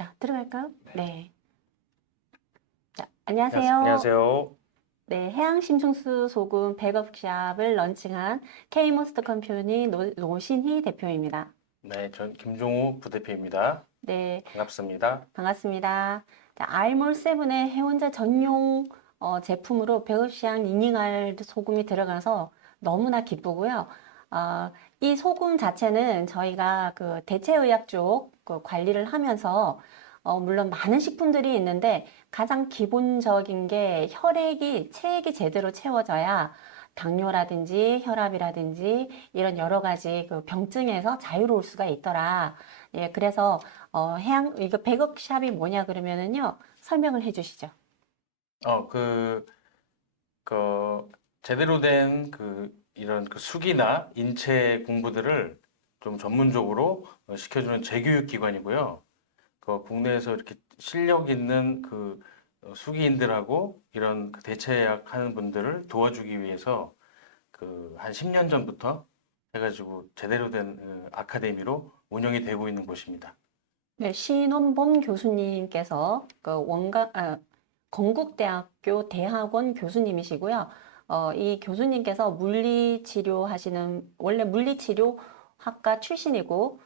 자, 들어갈까요? 네. 네. 자, 안녕하세요. 안녕하세요. 네, 해양심층수 소금 백업샵을 런칭한 K모스트 컴퍼니 노신희 대표입니다. 네, 전 김종우 부대표입니다. 네, 반갑습니다. 반갑습니다. 자, 알몰7의 해운자 전용 제품으로 백업시향 니닝알 소금이 들어가서 너무나 기쁘고요. 이 소금 자체는 저희가 그 대체의학 쪽 그 관리를 하면서 물론 많은 식품들이 있는데 가장 기본적인 게 체액이 제대로 채워져야 당뇨라든지 혈압이라든지 이런 여러 가지 그 병증에서 자유로울 수가 있더라. 예, 그래서 이거 백업샵이 뭐냐 그러면은요, 설명을 해 주시죠. 어, 그, 제대로 된 이런 수기나 인체 공부들을 좀 전문적으로 시켜주는 재교육 기관이고요. 국내에서 이렇게 실력 있는 수기인들하고 이런 대체약 하는 분들을 도와주기 위해서 한 10년 전부터 해가지고 제대로 된 아카데미로 운영이 되고 있는 곳입니다. 네, 신원범 교수님께서 건국대학교 대학원 교수님이시고요. 이 교수님께서 원래 물리치료학과 출신이고,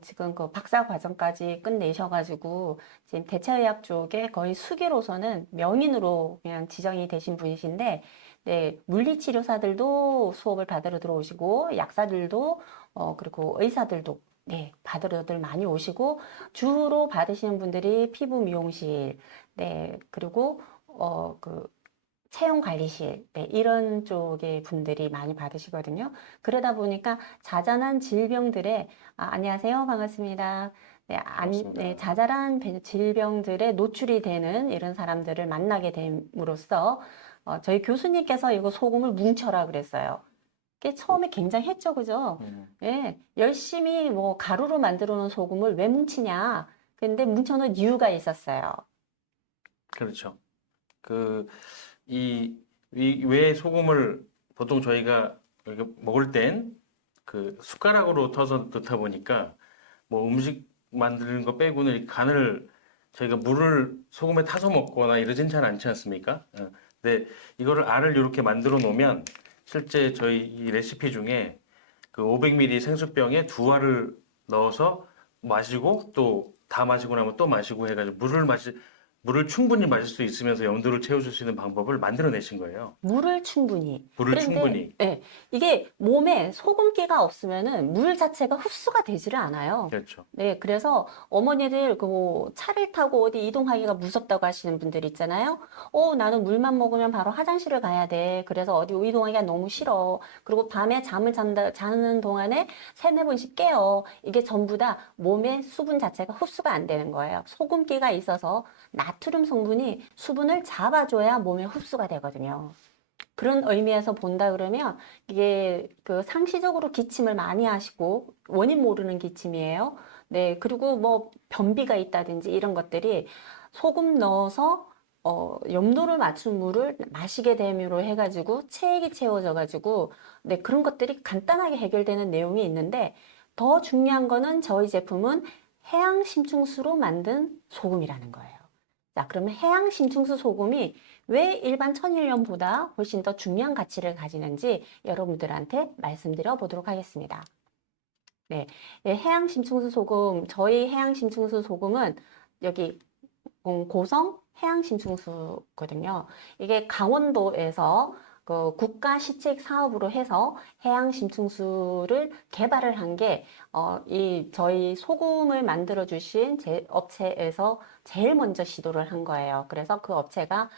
지금 그 박사 과정까지 끝내셔가지고, 지금 대체의학 쪽에 거의 수기로서는 명인으로 그냥 지정이 되신 분이신데, 네, 물리치료사들도 수업을 받으러 들어오시고, 약사들도, 그리고 의사들도 네, 받으러들 많이 오시고, 주로 받으시는 분들이 피부 미용실, 네, 그리고, 체형 관리실, 네, 이런 쪽의 분들이 많이 받으시거든요. 그러다 보니까 자잘한 질병들의, 안녕하세요. 반갑습니다. 네, 네, 반갑습니다. 질병들에 노출이 되는 이런 사람들을 만나게 됨으로써, 저희 교수님께서 이거 소금을 뭉쳐라 그랬어요. 그게 처음에 굉장했죠, 그죠? 음, 예, 열심히 뭐 가루로 만들어 놓은 소금을 왜 뭉치냐? 근데 뭉쳐놓은 이유가 있었어요. 그렇죠. 왜 소금을 보통 저희가 이렇게 먹을 땐 숟가락으로 터서 넣다 보니까 뭐 음식 만드는 거 빼고는 이 간을 저희가 물을 소금에 타서 먹거나 이러진 잘 않지 않습니까? 근데 이거를 알을 이렇게 만들어 놓으면 실제 저희 이 레시피 중에 500ml 생수병에 두 알을 넣어서 마시고 또 다 마시고 나면 또 마시고 해가지고 물을 충분히 마실 수 있으면서 염도를 채워줄 수 있는 방법을 만들어내신 거예요. 물을 충분히. 물을 그런데, 충분히. 예, 이게 몸에 소금기가 없으면은 물 자체가 흡수가 되지를 않아요. 그렇죠. 네, 그래서 어머니들 그 차를 타고 어디 이동하기가 무섭다고 하시는 분들 있잖아요. 나는 물만 먹으면 바로 화장실을 가야 돼. 그래서 어디 이동하기가 너무 싫어. 그리고 밤에 자는 동안에 세네 번씩 깨요. 이게 전부 다 몸에 수분 자체가 흡수가 안 되는 거예요. 소금기가 있어서 나트륨 성분이 수분을 잡아줘야 몸에 흡수가 되거든요. 그런 의미에서 본다 그러면 이게 그 상시적으로 기침을 많이 하시고 원인 모르는 기침이에요. 네, 그리고 뭐 변비가 있다든지 이런 것들이 소금 넣어서 염도를 맞춘 물을 마시게 됨으로 해가지고 체액이 채워져가지고 네, 그런 것들이 간단하게 해결되는 내용이 있는데 더 중요한 거는 저희 제품은 해양 심층수로 만든 소금이라는 거예요. 자, 그러면 해양 심층수 소금이 왜 일반 천일염보다 훨씬 더 중요한 가치를 가지는지 여러분들한테 말씀드려 보도록 하겠습니다. 네, 해양 심층수 소금, 저희 해양 심층수 소금은 여기 고성 해양 심층수거든요. 이게 강원도에서 그 국가 시책 사업으로 해서 해양 심층수를 개발을 한 게, 저희 소금을 만들어 주신 업체에서 제일 먼저 시도를 한 거예요. 그래서 그 업체가,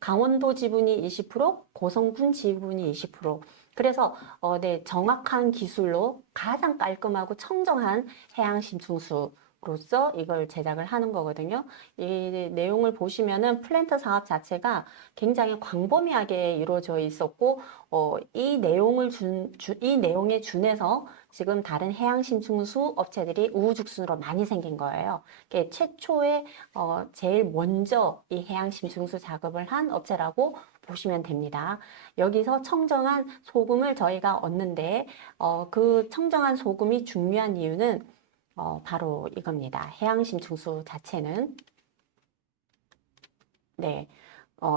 강원도 지분이 20%, 고성군 지분이 20%. 그래서, 네, 정확한 기술로 가장 깔끔하고 청정한 해양 심층수 로서 이걸 제작을 하는 거거든요. 이 내용을 보시면은 플랜트 사업 자체가 굉장히 광범위하게 이루어져 있었고, 이 내용에 준해서 지금 다른 해양 심층수 업체들이 우후죽순으로 많이 생긴 거예요. 최초에, 제일 먼저 이 해양 심층수 작업을 한 업체라고 보시면 됩니다. 여기서 청정한 소금을 저희가 얻는데, 그 청정한 소금이 중요한 이유는 바로 이겁니다. 해양심층수 자체는 네,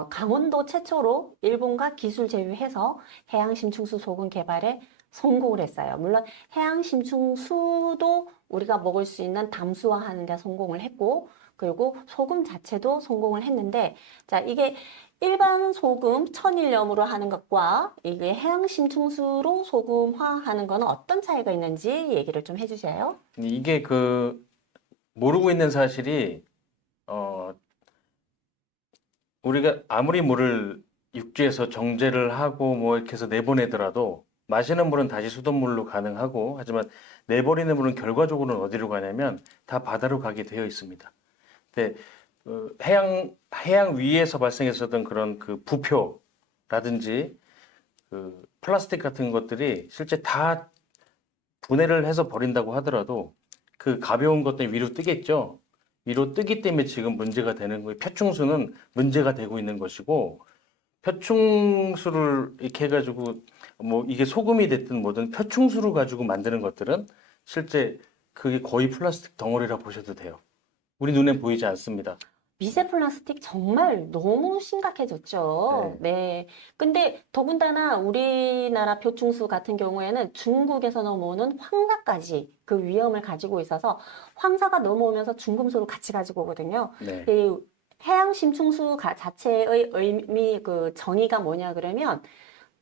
강원도 최초로 일본과 기술 제휴해서 해양심층수 소금 개발에 성공을 했어요. 물론 해양심층수도 우리가 먹을 수 있는 담수화하는 데 성공을 했고, 그리고 소금 자체도 성공을 했는데, 자, 이게 일반 소금 천일염으로 하는 것과 이게 해양심층수로 소금화하는 거는 어떤 차이가 있는지 얘기를 좀 해주세요. 이게 모르고 있는 사실이, 어, 우리가 아무리 물을 육지에서 정제를 하고 뭐 이렇게 해서 내보내더라도 마시는 물은 다시 수돗물로 가능하고, 하지만 내버리는 물은 결과적으로는 어디로 가냐면 다 바다로 가게 되어 있습니다. 근데 해양 위에서 발생했었던 그런 그 부표라든지 그 플라스틱 같은 것들이 실제 다 분해를 해서 버린다고 하더라도 그 가벼운 것들이 위로 뜨겠죠. 위로 뜨기 때문에 지금 문제가 되는 거예요. 표충수는 문제가 되고 있는 것이고, 표충수를 이렇게 해가지고 뭐 이게 소금이 됐든 뭐든 표충수를 가지고 만드는 것들은 실제 그게 거의 플라스틱 덩어리라 보셔도 돼요. 우리 눈엔 보이지 않습니다. 미세 플라스틱 정말 너무 심각해졌죠. 네. 근데 더군다나 우리나라 표충수 같은 경우에는 중국에서 넘어오는 황사까지 그 위험을 가지고 있어서 황사가 넘어오면서 중금속을 같이 가지고 오거든요. 네. 이 해양 심층수 자체의 의미 그 정의가 뭐냐 그러면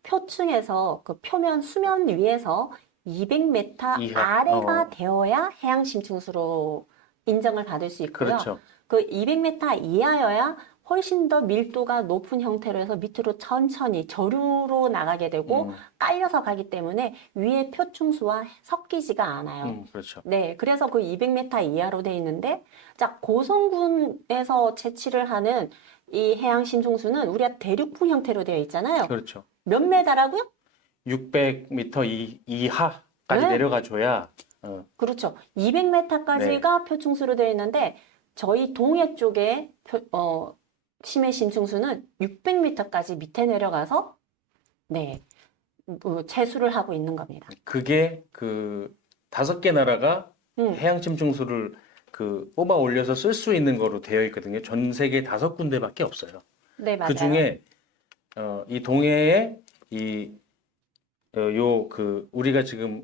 표층에서 그 표면 수면 위에서 200m 이하. 아래가 되어야 해양 심층수로 인정을 받을 수 있고요. 그렇죠. 그 200m 이하여야 훨씬 더 밀도가 높은 형태로 해서 밑으로 천천히 저류로 나가게 되고 깔려서 가기 때문에 위에 표충수와 섞이지가 않아요. 그렇죠. 네, 그래서 그 200m 이하로 돼 있는데, 자, 고성군에서 채취를 하는 이 해양 심층수는 우리가 대륙부 형태로 되어 있잖아요. 그렇죠. 몇 메다라고요? 600m 이하까지 네. 내려가 줘야 그렇죠. 200m까지가 표충수로 되어 있는데 저희 동해 쪽에 심해 심층수는 600m까지 밑에 내려가서 네, 채수를 하고 있는 겁니다. 그게 그 5개 나라가 음, 해양 침충수를 뽑아 올려서 쓸 수 있는 거로 되어 있거든요. 전 세계 5군데밖에 없어요. 네, 그 맞아요. 중에 이 동해에 우리가 지금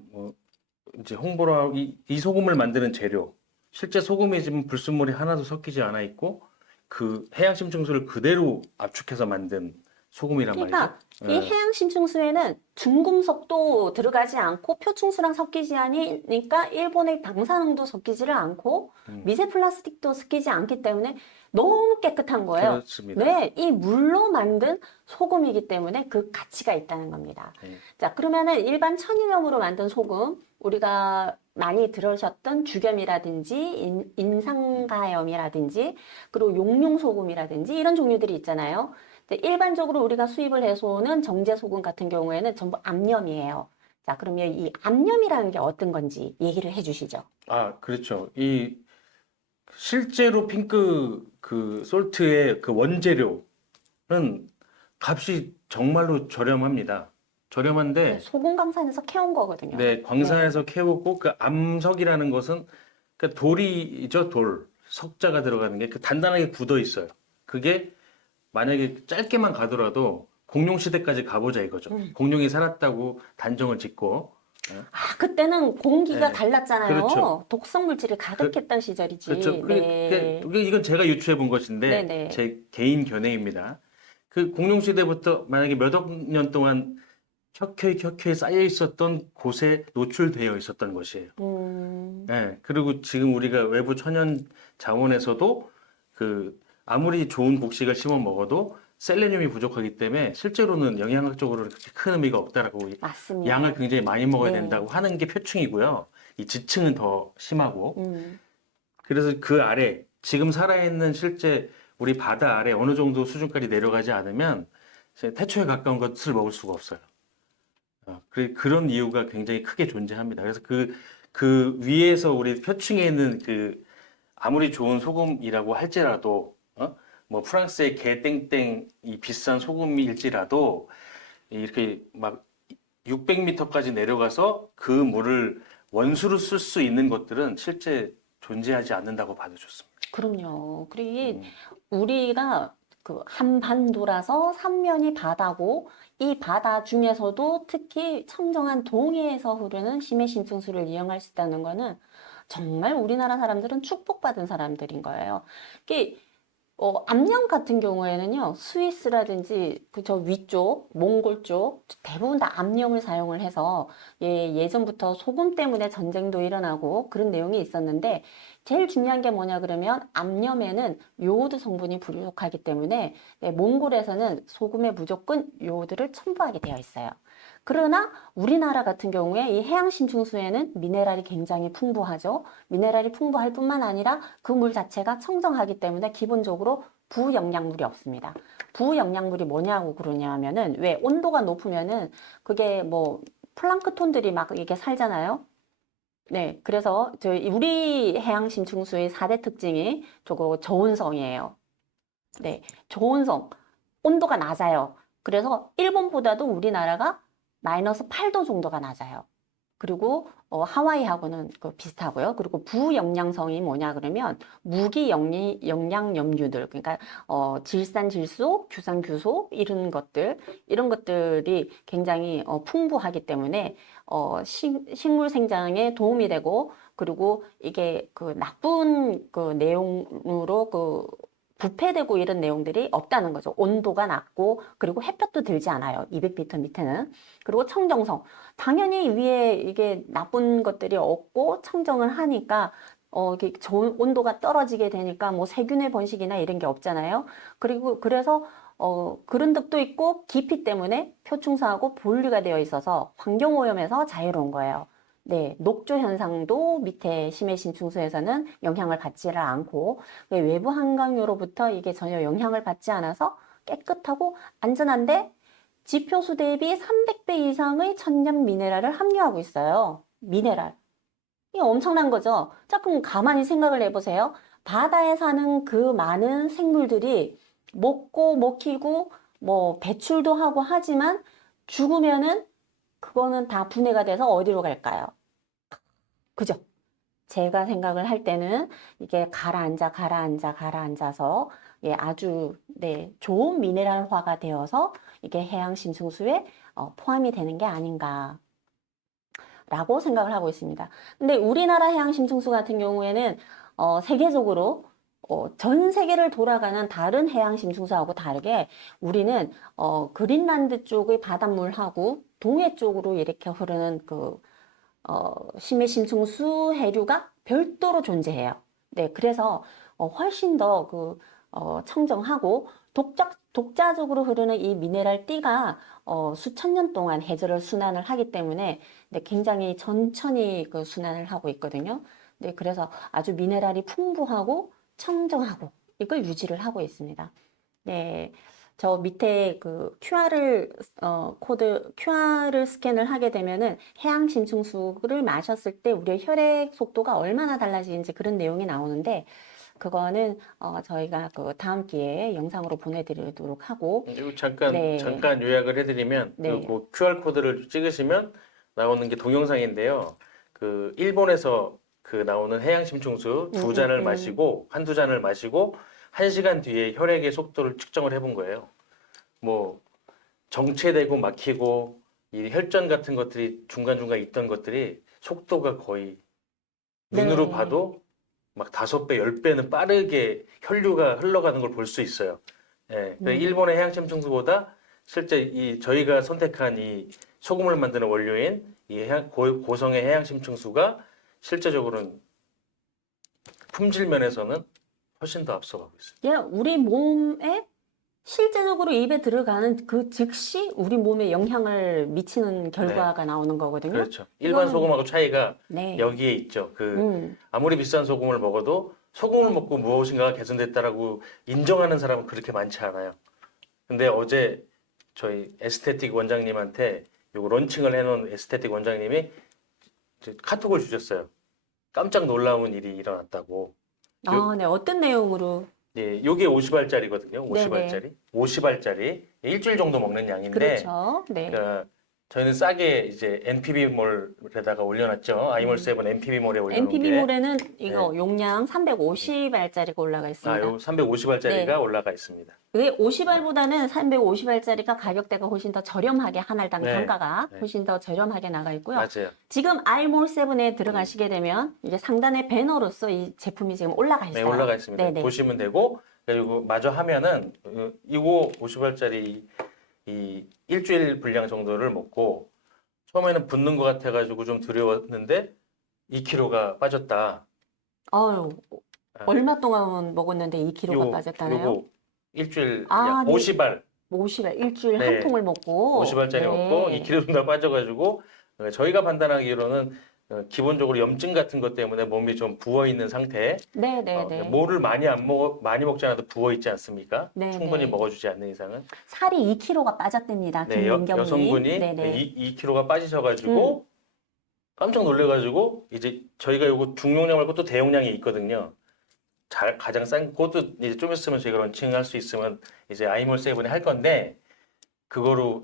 이제 홍보를 하고 이 소금을 만드는 재료, 실제 소금이 지금 불순물이 하나도 섞이지 않아 있고 그 해양 심층수를 그대로 압축해서 만든 소금이란 말이죠. 그러니까 이 해양 심층수에는 중금속도 들어가지 않고 표충수랑 섞이지 않으니까 일본의 방사능도 섞이지를 않고 미세 플라스틱도 섞이지 않기 때문에 너무 깨끗한 거예요. 그렇습니다. 네, 이 물로 만든 소금이기 때문에 그 가치가 있다는 겁니다. 네. 자, 그러면은 일반 천일염으로 만든 소금, 우리가 많이 들으셨던 주겸이라든지 인상가염이라든지 그리고 용융소금이라든지 이런 종류들이 있잖아요. 일반적으로 우리가 수입을 해서 오는 정제소금 같은 경우에는 전부 암염이에요. 자, 그러면 이 암염이라는 게 어떤 건지 얘기를 해 주시죠. 아, 그렇죠. 실제로 핑크 그 솔트의 그 원재료는 값이 정말로 저렴합니다. 네, 저렴한데, 소금 강산에서 캐온 거거든요. 네, 광산에서 캐오고 그 암석이라는 것은 그 돌이죠, 돌. 석자가 들어가는 게 그 단단하게 굳어 있어요. 그게 만약에 짧게만 가더라도 공룡 시대까지 가보자 이거죠. 공룡이 살았다고 단정을 짓고. 아, 그때는 공기가 네, 달랐잖아요. 그렇죠. 독성 물질이 가득했던 시절이지. 그렇죠. 네. 이건 제가 유추해 본 것인데 네네. 제 개인 견해입니다. 그 공룡 시대부터 만약에 몇 억 년 동안 켜켜이 쌓여 있었던 곳에 노출되어 있었던 것이에요. 네, 그리고 지금 우리가 외부 천연 자원에서도 아무리 좋은 곡식을 심어 먹어도 셀레늄이 부족하기 때문에 실제로는 영양학적으로 그렇게 큰 의미가 없다라고 맞습니다. 양을 굉장히 많이 먹어야 네. 된다고 하는 게 표층이고요. 이 지층은 더 심하고 음, 그래서 그 아래 지금 살아있는 실제 우리 바다 아래 어느 정도 수준까지 내려가지 않으면 태초에 가까운 것을 먹을 수가 없어요. 그런 이유가 굉장히 크게 존재합니다. 그래서 그 위에서 우리 표층에 있는 아무리 좋은 소금이라고 할지라도 뭐 프랑스의 개땡땡 이 비싼 소금일지라도 이렇게 막 600m까지 내려가서 그 물을 원수로 쓸 수 있는 것들은 실제 존재하지 않는다고 봐도 좋습니다. 그럼요. 그리고 음, 우리가 그 한반도라서 삼면이 바다고 이 바다 중에서도 특히 청정한 동해에서 흐르는 심해 신층수를 이용할 수 있다는 거는 정말 우리나라 사람들은 축복받은 사람들인 거예요. 이게 암령 같은 경우에는요, 스위스라든지 그 저 위쪽, 몽골 쪽 대부분 다 암령을 사용을 해서 예전부터 소금 때문에 전쟁도 일어나고 그런 내용이 있었는데 제일 중요한 게 뭐냐 그러면 암염에는 요오드 성분이 부족하기 때문에 몽골에서는 소금에 무조건 요오드를 첨부하게 되어 있어요. 그러나 우리나라 같은 경우에 이 해양 심층수에는 미네랄이 굉장히 풍부하죠. 미네랄이 풍부할 뿐만 아니라 그 물 자체가 청정하기 때문에 기본적으로 부영양물이 없습니다. 부영양물이 뭐냐고 그러냐면은 왜 온도가 높으면은 그게 뭐 플랑크톤들이 막 이게 살잖아요. 네, 그래서 우리 해양 심층수의 4대 특징이 저거 저온성이에요. 네, 저온성. 온도가 낮아요. 그래서 일본보다도 우리나라가 마이너스 8도 정도가 낮아요. 그리고 하와이하고는 비슷하고요. 그리고 부영양성이 뭐냐 그러면 영양염류들 그러니까 질산, 질소, 규산, 규소 이런 것들이 굉장히 풍부하기 때문에 식물 생장에 도움이 되고 그리고 이게 그 나쁜 그 내용으로 부패되고 이런 내용들이 없다는 거죠. 온도가 낮고 그리고 햇볕도 들지 않아요. 200피트 밑에는. 그리고 청정성. 당연히 위에 이게 나쁜 것들이 없고 청정을 하니까 이게 좋은 온도가 떨어지게 되니까 뭐 세균의 번식이나 이런 게 없잖아요. 그리고 그래서 그런 덕도 있고 깊이 때문에 표충사하고 분리가 되어 있어서 환경오염에서 자유로운 거예요. 네, 녹조 현상도 밑에 심해 신충수에서는 영향을 받지를 않고 외부 한강으로부터 이게 전혀 영향을 받지 않아서 깨끗하고 안전한데 지표수 대비 300배 이상의 천연 미네랄을 함유하고 있어요. 미네랄. 이게 엄청난 거죠. 자, 그럼 가만히 생각을 해보세요. 바다에 사는 그 많은 생물들이 먹고 먹히고 뭐 배출도 하고 하지만 죽으면은 그거는 다 분해가 돼서 어디로 갈까요? 그죠? 제가 생각을 할 때는 이게 가라앉아서 아주 좋은 미네랄화가 되어서 이게 해양 심층수에 포함이 되는 게 아닌가라고 생각을 하고 있습니다. 근데 우리나라 해양 심층수 같은 경우에는 세계적으로 전 세계를 돌아가는 다른 해양 심층수하고 다르게 우리는 그린란드 쪽의 바닷물하고 동해 쪽으로 이렇게 흐르는 심해 심층수 해류가 별도로 존재해요. 네, 그래서 훨씬 더 청정하고 독자적으로 흐르는 이 미네랄 띠가 수천 년 동안 해저를 순환을 하기 때문에 굉장히 천천히 순환을 하고 있거든요. 네, 그래서 아주 미네랄이 풍부하고 청정하고 이걸 유지를 하고 있습니다. 네. 저 밑에 QR을 스캔을 하게 되면은 해양 심층수를 마셨을 때 우리의 혈액 속도가 얼마나 달라지는지 그런 내용이 나오는데 그거는 저희가 다음 기회에 영상으로 보내드리도록 하고 그리고 네, 잠깐 요약을 해드리면 네, 그 QR 코드를 찍으시면 나오는 게 동영상인데요. 그 일본에서 그 나오는 해양 심층수 한두 잔을 마시고 1시간 뒤에 혈액의 속도를 측정을 해본 거예요. 뭐 정체되고 막히고 이 혈전 같은 것들이 중간중간 있던 것들이 속도가 거의 눈으로 네, 봐도 막 5배, 10배는 빠르게 혈류가 흘러가는 걸 볼 수 있어요. 예, 그러니까 일본의 해양 침충수보다 실제 저희가 선택한 이 소금을 만드는 원료인 고성의 해양 침충수가 실제적으로는 품질 면에서는 훨씬 더 앞서가고 있어요. 예, 우리 몸에 실제적으로 입에 들어가는 그 즉시 우리 몸에 영향을 미치는 네, 결과가 나오는 거거든요. 그렇죠. 일반 이거는 소금하고 차이가 네, 여기에 있죠. 음, 아무리 비싼 소금을 먹어도 소금을 먹고 무엇인가가 개선됐다라고 인정하는 사람은 그렇게 많지 않아요. 근데 어제 저희 에스테틱 원장님한테 요거 런칭을 해놓은 에스테틱 원장님이 카톡을 주셨어요. 깜짝 놀라운 일이 일어났다고. 요, 네, 어떤 내용으로? 예, 요게 50알짜리거든요. 네네, 50알짜리. 50알짜리. 일주일 정도 먹는 양인데, 그렇죠. 네. 그러니까 저희는 싸게 이제 NPB몰에다가 올려놨죠. 아이몰 7 NPB몰에 올려놓은 게. NPB몰에는 이거 용량 350알짜리가 올라가 있습니다. 요 350알짜리가 네. 올라가 있습니다. 그게 50알보다는 350알짜리가 가격대가 훨씬 더 저렴하게 한 알당 네. 단가가 네. 훨씬 더 저렴하게 나가 있고요. 맞아요. 지금 아이몰 7에 들어가시게 되면 이제 상단에 배너로서 이 제품이 지금 올라가 네, 있어요. 올라가 있습니다. 네네. 보시면 되고, 그리고 마저 하면은 이거 50알짜리 이 일주일 분량 정도를 먹고 처음에는 붓는 것 같아가지고 좀 두려웠는데 2kg가 빠졌다. 어유 아, 얼마 동안 먹었는데 2kg가 빠졌다네요? 요거 일주일 아, 약 네. 50알, 50알 일주일 네. 한 통을 먹고 50알짜리 네. 먹고 2kg 정도 빠져가지고 저희가 판단하기로는 기본적으로 염증 같은 것 때문에 몸이 좀 부어 있는 상태. 네네네. 뭐를 많이 먹지 않아도 부어 있지 않습니까? 네, 충분히 네. 먹어주지 않는 이상은. 살이 2kg가 빠졌답니다. 네, 김민경님. 여성분이 네네. 2kg가 빠지셔가지고 깜짝 놀래가지고 이제 저희가 요거 중용량 말고 또 대용량이 있거든요. 가장 싼 그것도 이제 좀 있으면 저희가 런칭할 수 있으면 이제 아이몰 7에 할 건데 그거로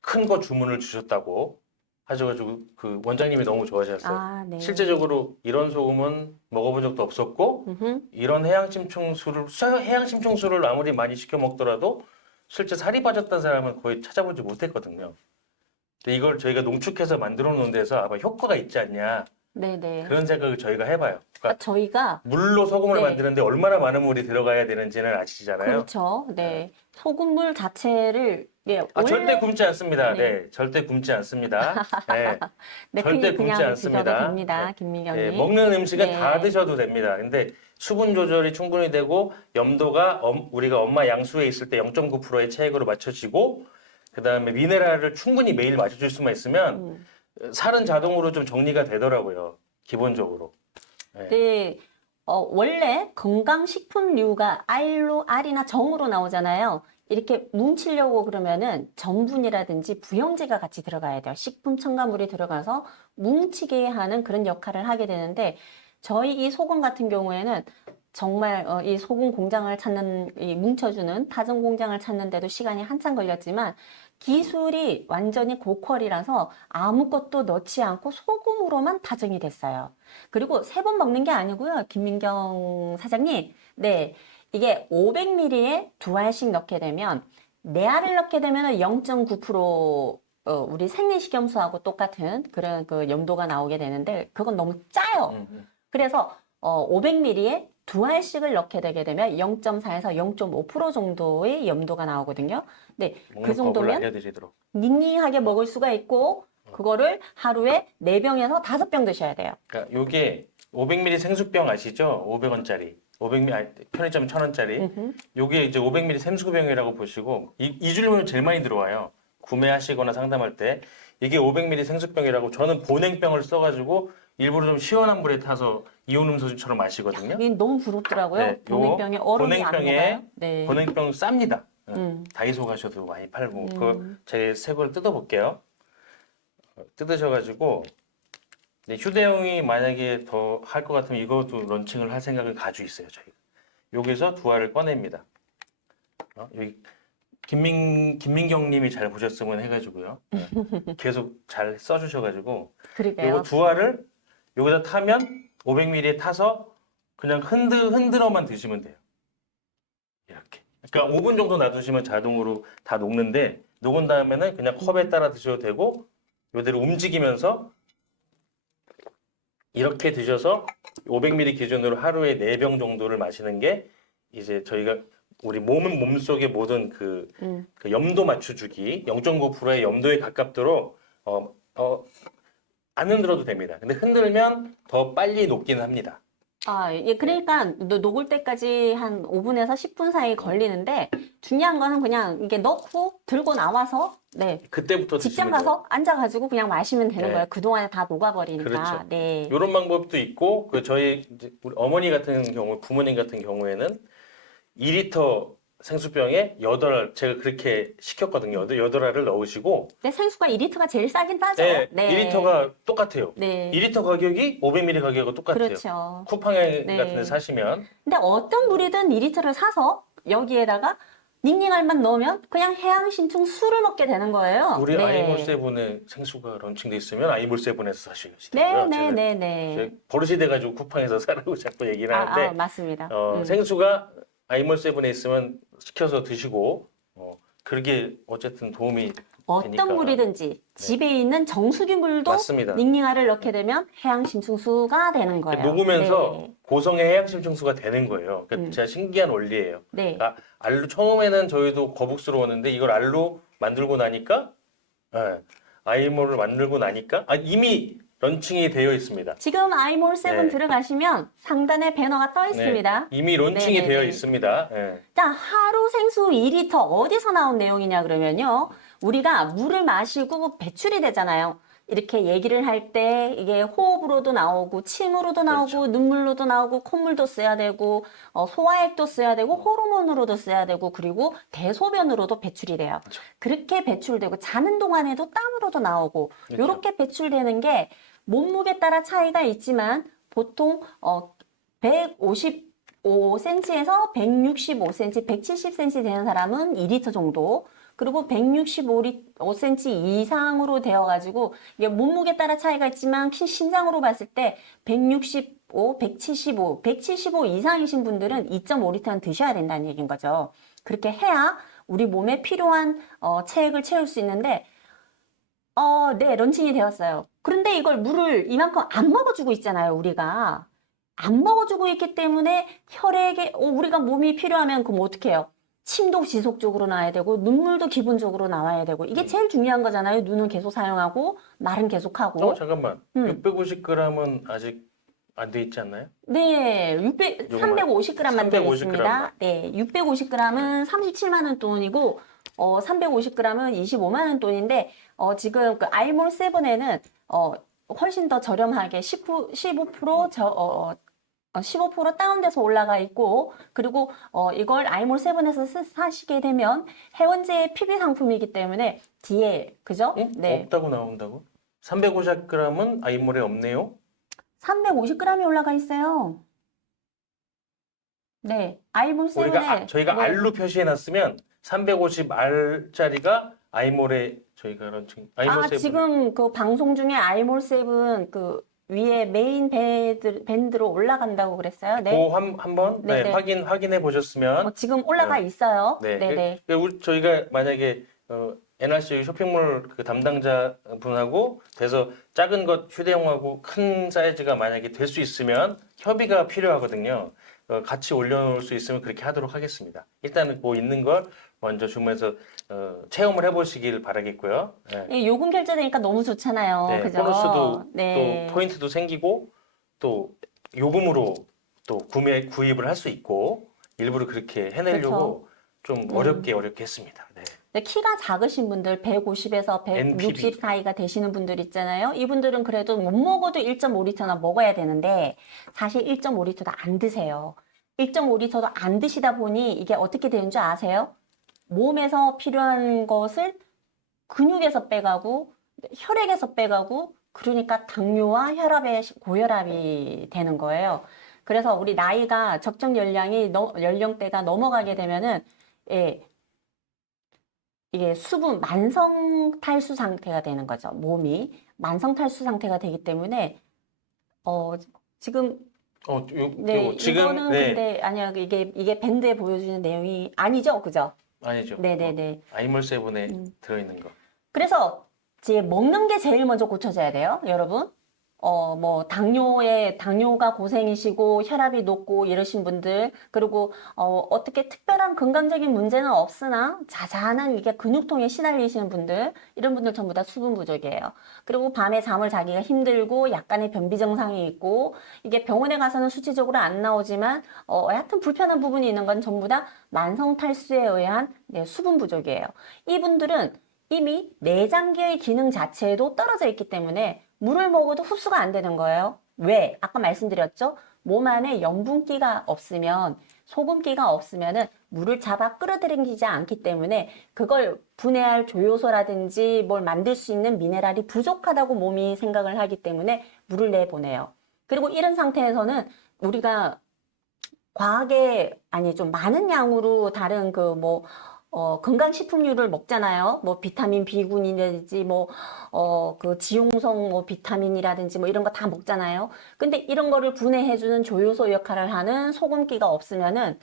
큰 거 주문을 주셨다고 하셔가지고 그 원장님이 너무 좋아하셨어요. 아, 네. 실제적으로 이런 소금은 먹어본 적도 없었고 음흠. 이런 해양심청수를 아무리 많이 시켜 먹더라도 실제 살이 빠졌다는 사람은 거의 찾아보지 못했거든요. 근데 이걸 저희가 농축해서 만들어 놓은 데서 아마 효과가 있지 않냐 네네. 그런 생각을 저희가 해봐요. 그러니까 저희가 물로 소금을 네. 만드는데 얼마나 많은 물이 들어가야 되는지는 아시잖아요. 그렇죠. 네. 소금물 자체를 절대 굶지 않습니다. 네. 네, 절대 굶지 않습니다. 네, 네, 절대 그냥 굶지 않습니다. 드셔도 됩니다, 네. 김민경님. 네, 먹는 음식은 네. 다 드셔도 됩니다. 근데 수분 조절이 충분히 되고 염도가 우리가 엄마 양수에 있을 때 0.9%의 체액으로 맞춰지고 그다음에 미네랄을 충분히 매일 마셔줄 수만 있으면 살은 자동으로 좀 정리가 되더라고요. 기본적으로. 네. 네. 원래 건강식품류가 R이나 정으로 나오잖아요. 이렇게 뭉치려고 그러면은 전분이라든지 부영제가 같이 들어가야 돼요. 식품 첨가물이 들어가서 뭉치게 하는 그런 역할을 하게 되는데 저희 이 소금 같은 경우에는 정말 이 소금 공장을 이 뭉쳐주는 타전 공장을 찾는데도 시간이 한참 걸렸지만 기술이 완전히 고퀄이라서 아무것도 넣지 않고 소금으로만 타정이 됐어요. 그리고 3번 먹는 게 아니고요. 김민경 사장님. 네. 이게 500ml에 2알씩 넣게 되면 4알을 넣게 되면 0.9% 우리 생리식염수하고 똑같은 그런 그 염도가 나오게 되는데 그건 너무 짜요. 그래서 500ml에 2알씩을 넣게 되게 되면 0.4에서 0.5% 정도의 염도가 나오거든요. 네, 그 정도면 알려드리도록. 닝닝하게 먹을 수가 있고 그거를 하루에 4병에서 5병 드셔야 돼요. 그러니까 요게 500ml 생수병 아시죠? 500원짜리. 500ml 편의점 1,000원짜리. 요게 이제 500ml 생수병이라고 보시고 이 줄임말이 제일 많이 들어와요. 구매하시거나 상담할 때 이게 500ml 생수병이라고 저는 보냉병을 써가지고 일부러 좀 시원한 물에 타서 이온 음료수처럼 마시거든요. 이게 너무 부럽더라고요. 네, 보냉병에 얼음이 안 보냉병에 녹아요. 네. 보냉병 쌉니다. 음. 다이소 가셔도 많이 팔고 그 제 새 걸 뜯어볼게요. 뜯으셔가지고 네, 휴대용이 만약에 더 할 것 같으면 이것도 런칭을 할 생각을 가지고 있어요. 저희가 여기서 2알을 꺼냅니다. 여기 김민경님이 잘 보셨으면 해가지고요. 계속 잘 써주셔가지고 그러게요. 요거 2알을 여기다 타면 500ml에 타서 그냥 흔들어만 드시면 돼요. 이렇게. 그러니까 5분 정도 놔두시면 자동으로 다 녹는데 녹은 다음에는 그냥 컵에 따라 드셔도 되고 이대로 움직이면서 이렇게 드셔서 500ml 기준으로 하루에 4병 정도를 마시는 게 이제 저희가 우리 몸속의 모든 그 염도 맞춰주기 0.9%의 염도에 가깝도록 안 흔들어도 됩니다. 근데 흔들면 더 빨리 녹기는 합니다. 예, 그러니까 녹을 때까지 한 5분에서 10분 사이 걸리는데 중요한 거는 그냥 이게 넣고 들고 나와서 네. 그때부터 직장 드시면 돼요. 가서 앉아가지고 그냥 마시면 되는 네. 거예요. 그동안에 다 녹아버리니까. 그렇죠. 네. 이런 방법도 있고 저희 이제 우리 어머니 같은 경우 부모님 같은 경우에는 2리터 생수병에 8알 제가 그렇게 시켰거든요. 8알을 넣으시고 근데 생수가 2리터가 제일 싸긴 싸죠. 네, 2리터가 똑같아요. 네. 2리터 가격이 500ml 가격과 똑같아요. 그렇죠. 쿠팡에 네. 같은 데 사시면 근데 어떤 물이든 2리터를 사서 여기에다가 닝닝알만 넣으면 그냥 해양신충 술을 먹게 되는 거예요. 우리 네. 아이몰 세븐에 생수가 런칭돼 있으면 아이몰 세븐에서 사시더라고요. 네네네네. 버릇이 돼가지고 쿠팡에서 사라고 자꾸 얘기를 하는데 맞습니다. 생수가 아이몰 세븐에 있으면 시켜서 드시고 그게 어쨌든 도움이 어떤 되니까. 물이든지 집에 있는 정수기 물도 맞습니다. 닝닝알을 넣게 되면 해양신충수가 되는 거예요. 녹으면서 네. 고성의 해양심층수가 되는 거예요. 그러니까 진짜 신기한 원리예요. 네. 그러니까 알로 처음에는 저희도 거북스러웠는데 이걸 알로 만들고 나니까 아이몰을 만들고 나니까 이미 런칭이 되어 있습니다. 지금 아이몰 7 네. 들어가시면 상단에 배너가 떠 있습니다. 이미 런칭이 네네네. 되어 있습니다. 네. 자, 하루 생수 2리터 어디서 나온 내용이냐 그러면요. 우리가 물을 마시고 배출이 되잖아요. 이렇게 얘기를 할 때 이게 호흡으로도 나오고 침으로도 나오고 그렇죠. 눈물로도 나오고 콧물도 써야 되고 소화액도 써야 되고 호르몬으로도 써야 되고 그리고 대소변으로도 배출이 돼요. 그렇죠. 그렇게 배출되고 자는 동안에도 땀으로도 나오고 그렇죠. 이렇게 배출되는 게 몸무게 따라 차이가 있지만 보통 155cm에서 165cm, 170cm 되는 사람은 2리터 정도, 그리고 165cm 이상으로 되어가지고, 이게 몸무게 따라 차이가 있지만, 신장으로 봤을 때 165, 175 이상이신 분들은 2.5리터는 드셔야 된다는 얘기인 거죠. 그렇게 해야 우리 몸에 필요한 체액을 채울 수 있는데, 네, 런칭이 되었어요. 그런데 이걸 물을 이만큼 안 먹어주고 있잖아요, 우리가. 안 먹어주고 있기 때문에 혈액에 우리가 몸이 필요하면 그럼 어떻게 해요? 침도 지속적으로 나와야 되고 눈물도 기본적으로 나와야 되고 이게 제일 중요한 거잖아요. 눈은 계속 사용하고 말은 계속하고. 잠깐만. 650g은 아직 안 돼 있지 않나요? 네, 350g만 되어 350g 있습니다. 만. 네, 650g은 37만 원 돈이고 350g은 25만 원 돈인데 지금 그 아이몰 7에는 훨씬 더 저렴하게 15% 다운돼서 올라가 있고, 그리고 이걸 아이몰 7에서 사시게 되면 해원제 PB 상품이기 때문에 뒤에 그죠? 응? 네, 없다고 나온다고? 350g은 아이몰에 없네요. 350g이 올라가 있어요. 네, 아이몰 7에 저희가 알로 표시해놨으면 350R짜리가 아이몰에 저희가 런칭 아이몰 7 지금 그 방송 중에 아이몰 7 그 위에 메인 밴드로 올라간다고 그랬어요. 네. 한번 네, 네. 확인해 보셨으면 지금 올라가 있어요. 네. 네. 저희가 만약에 NRC 쇼핑몰 그 담당자 분하고 돼서 작은 것 휴대용하고 큰 사이즈가 만약에 될 수 있으면 협의가 필요하거든요. 같이 올려놓을 수 있으면 그렇게 하도록 하겠습니다. 일단은 뭐 있는 걸 먼저 주문해서 체험을 해보시길 바라겠고요. 네. 이 요금 결제되니까 너무 좋잖아요. 네, 그죠? 보너스도 네. 또 포인트도 생기고 또 요금으로 또 구입을 할 수 있고 일부러 그렇게 해내려고 좀 어렵게 했습니다. 네. 근데 키가 작으신 분들 150에서 160 사이가 되시는 분들 있잖아요. 이분들은 그래도 못 먹어도 1.5리터나 먹어야 되는데 사실 1.5리터도 안 드세요. 1.5리터도 안 드시다 보니 이게 어떻게 되는 줄 아세요? 몸에서 필요한 것을 근육에서 빼가고 혈액에서 빼가고 그러니까 당뇨와 혈압의 고혈압이 되는 거예요. 그래서 우리 나이가 적정 연령대가 넘어가게 되면은 이게 만성 탈수 상태가 되는 거죠. 몸이 만성 탈수 상태가 되기 때문에 지금 이거는 근데 아니야 이게 밴드에 보여주는 내용이 아니죠, 그죠? 아니죠. 네네네. 아이몰 7에 들어있는 거. 그래서 이제 먹는 게 제일 먼저 고쳐져야 돼요, 여러분. 뭐 당뇨가 고생이시고 혈압이 높고 이러신 분들, 그리고 어떻게 특별한 건강적인 문제는 없으나 자잘한 이게 근육통에 시달리시는 분들, 이런 분들 전부 다 수분 부족이에요. 그리고 밤에 잠을 자기가 힘들고 약간의 변비 증상이 있고 이게 병원에 가서는 수치적으로 안 나오지만 하여튼 불편한 부분이 있는 건 전부 다 만성 탈수에 의한 수분 부족이에요. 이분들은 이미 내장기의 기능 자체도 떨어져 있기 때문에 물을 먹어도 흡수가 안 되는 거예요. 왜? 아까 말씀드렸죠? 몸 안에 염분기가 없으면, 소금기가 없으면은 물을 잡아 끌어들이지 않기 때문에 그걸 분해할 조효소라든지 뭘 만들 수 있는 미네랄이 부족하다고 몸이 생각을 하기 때문에 물을 내보내요. 그리고 이런 상태에서는 우리가 좀 많은 양으로 다른 건강식품류를 먹잖아요. 뭐 비타민 B군이라든지 그 지용성 뭐 비타민이라든지 뭐 이런 거 다 먹잖아요. 근데 이런 거를 분해해주는 조효소 역할을 하는 소금기가 없으면은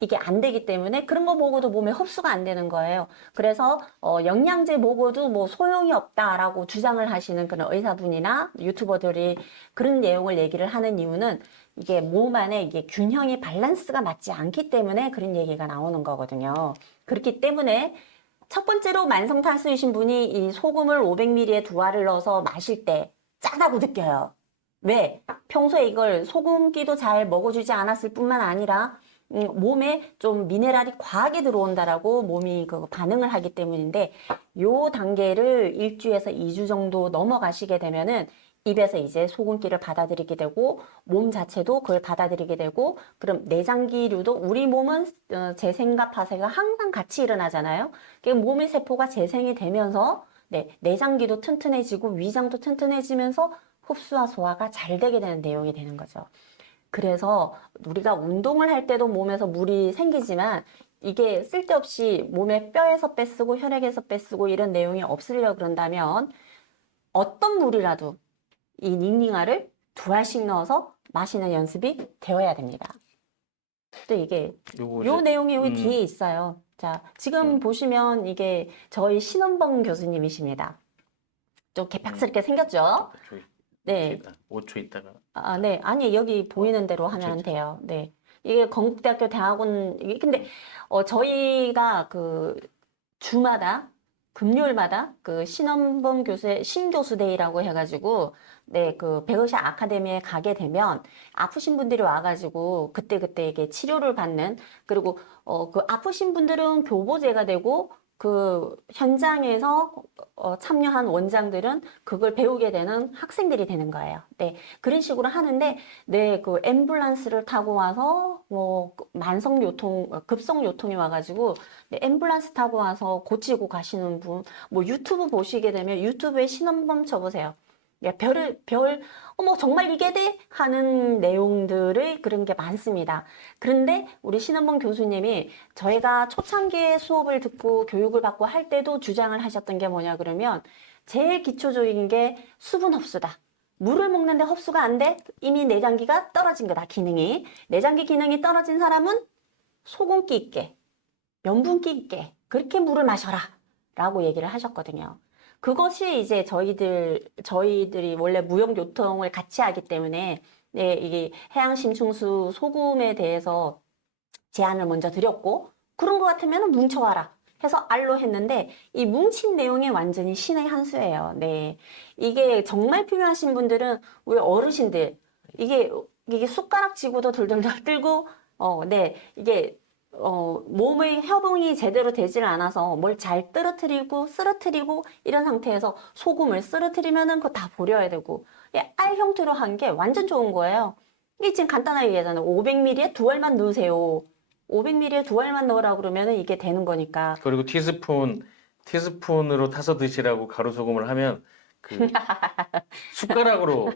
이게 안 되기 때문에 그런 거 먹어도 몸에 흡수가 안 되는 거예요. 그래서 영양제 먹어도 뭐 소용이 없다라고 주장을 하시는 그런 의사분이나 유튜버들이 그런 내용을 얘기를 하는 이유는 이게 몸 안에 이게 균형이 밸런스가 맞지 않기 때문에 그런 얘기가 나오는 거거든요. 그렇기 때문에 첫 번째로 만성탄수이신 분이 이 소금을 500ml에 두 알을 넣어서 마실 때 짜다고 느껴요. 왜? 평소에 이걸 소금기도 잘 먹어주지 않았을 뿐만 아니라 몸에 좀 미네랄이 과하게 들어온다라고 몸이 그 반응을 하기 때문인데 요 단계를 1주에서 2주 정도 넘어가시게 되면은 입에서 이제 소금기를 받아들이게 되고 몸 자체도 그걸 받아들이게 되고 그럼 내장기류도 우리 몸은 재생과 파쇄가 항상 같이 일어나잖아요. 몸의 세포가 재생이 되면서 내장기도 튼튼해지고 위장도 튼튼해지면서 흡수와 소화가 잘 되게 되는 내용이 되는 거죠. 그래서 우리가 운동을 할 때도 몸에서 물이 생기지만 이게 쓸데없이 몸에 뼈에서 빼쓰고 혈액에서 빼쓰고 이런 내용이 없으려 그런다면 어떤 물이라도 이 닝닝아를 두 알씩 넣어서 마시는 연습이 되어야 됩니다. 또 이게 요거 요 이제 내용이 여기 뒤에 있어요. 자, 지금 보시면 이게 저희 신원봉 교수님이십니다. 좀 개팍스럽게 생겼죠? 네. 5초 있다가 네. 아니, 여기 보이는 대로 그쵸, 하면 그쵸. 돼요. 네. 이게 건국대학교 대학원, 이게 근데, 저희가 그 주마다, 금요일마다 그 신원범 교수의 신교수데이라고 해가지고, 네, 그 백의사 아카데미에 가게 되면 아프신 분들이 와가지고 그때그때 이게 치료를 받는, 그리고, 그 아프신 분들은 교보제가 되고, 그 현장에서 참여한 원장들은 그걸 배우게 되는 학생들이 되는 거예요. 네. 그런 식으로 하는데, 네, 그 앰뷸런스를 타고 와서, 뭐, 만성요통, 급성요통이 와가지고, 네, 앰뷸런스 타고 와서 고치고 가시는 분, 뭐 유튜브 보시게 되면 유튜브에 신원범 쳐보세요. 야, 어머, 정말 이게 돼? 하는 내용들의 그런 게 많습니다. 그런데 우리 신원범 교수님이 저희가 초창기에 수업을 듣고 교육을 받고 할 때도 주장을 하셨던 게 뭐냐 그러면 제일 기초적인 게 수분 흡수다. 물을 먹는데 흡수가 안 돼? 이미 내장기가 떨어진 거다, 기능이. 내장기 기능이 떨어진 사람은 소금기 있게, 염분기 있게, 그렇게 물을 마셔라. 라고 얘기를 하셨거든요. 그것이 이제 저희들이 원래 무역요통을 같이 하기 때문에, 네, 이게 해양심층수 소금에 대해서 제안을 먼저 드렸고, 그런 것 같으면 뭉쳐와라. 해서 알로 했는데, 이 뭉친 내용이 완전히 신의 한 수예요. 네. 이게 정말 필요하신 분들은, 우리 어르신들, 이게 숟가락 쥐고도 덜덜덜 들고, 네. 이게, 몸의 협응이 제대로 되질 않아서 뭘 잘 떨어뜨리고 쓰러뜨리고 이런 상태에서 소금을 쓰러뜨리면은 그거 다 버려야 되고, 알 형태로 한 게 완전 좋은 거예요. 이게 지금 간단하게 얘기하잖아요. 500ml에 두 알만 넣으세요. 500ml에 두 알만 넣으라 그러면은 이게 되는 거니까. 그리고 티스푼으로 타서 드시라고 가루소금을 하면 그 숟가락으로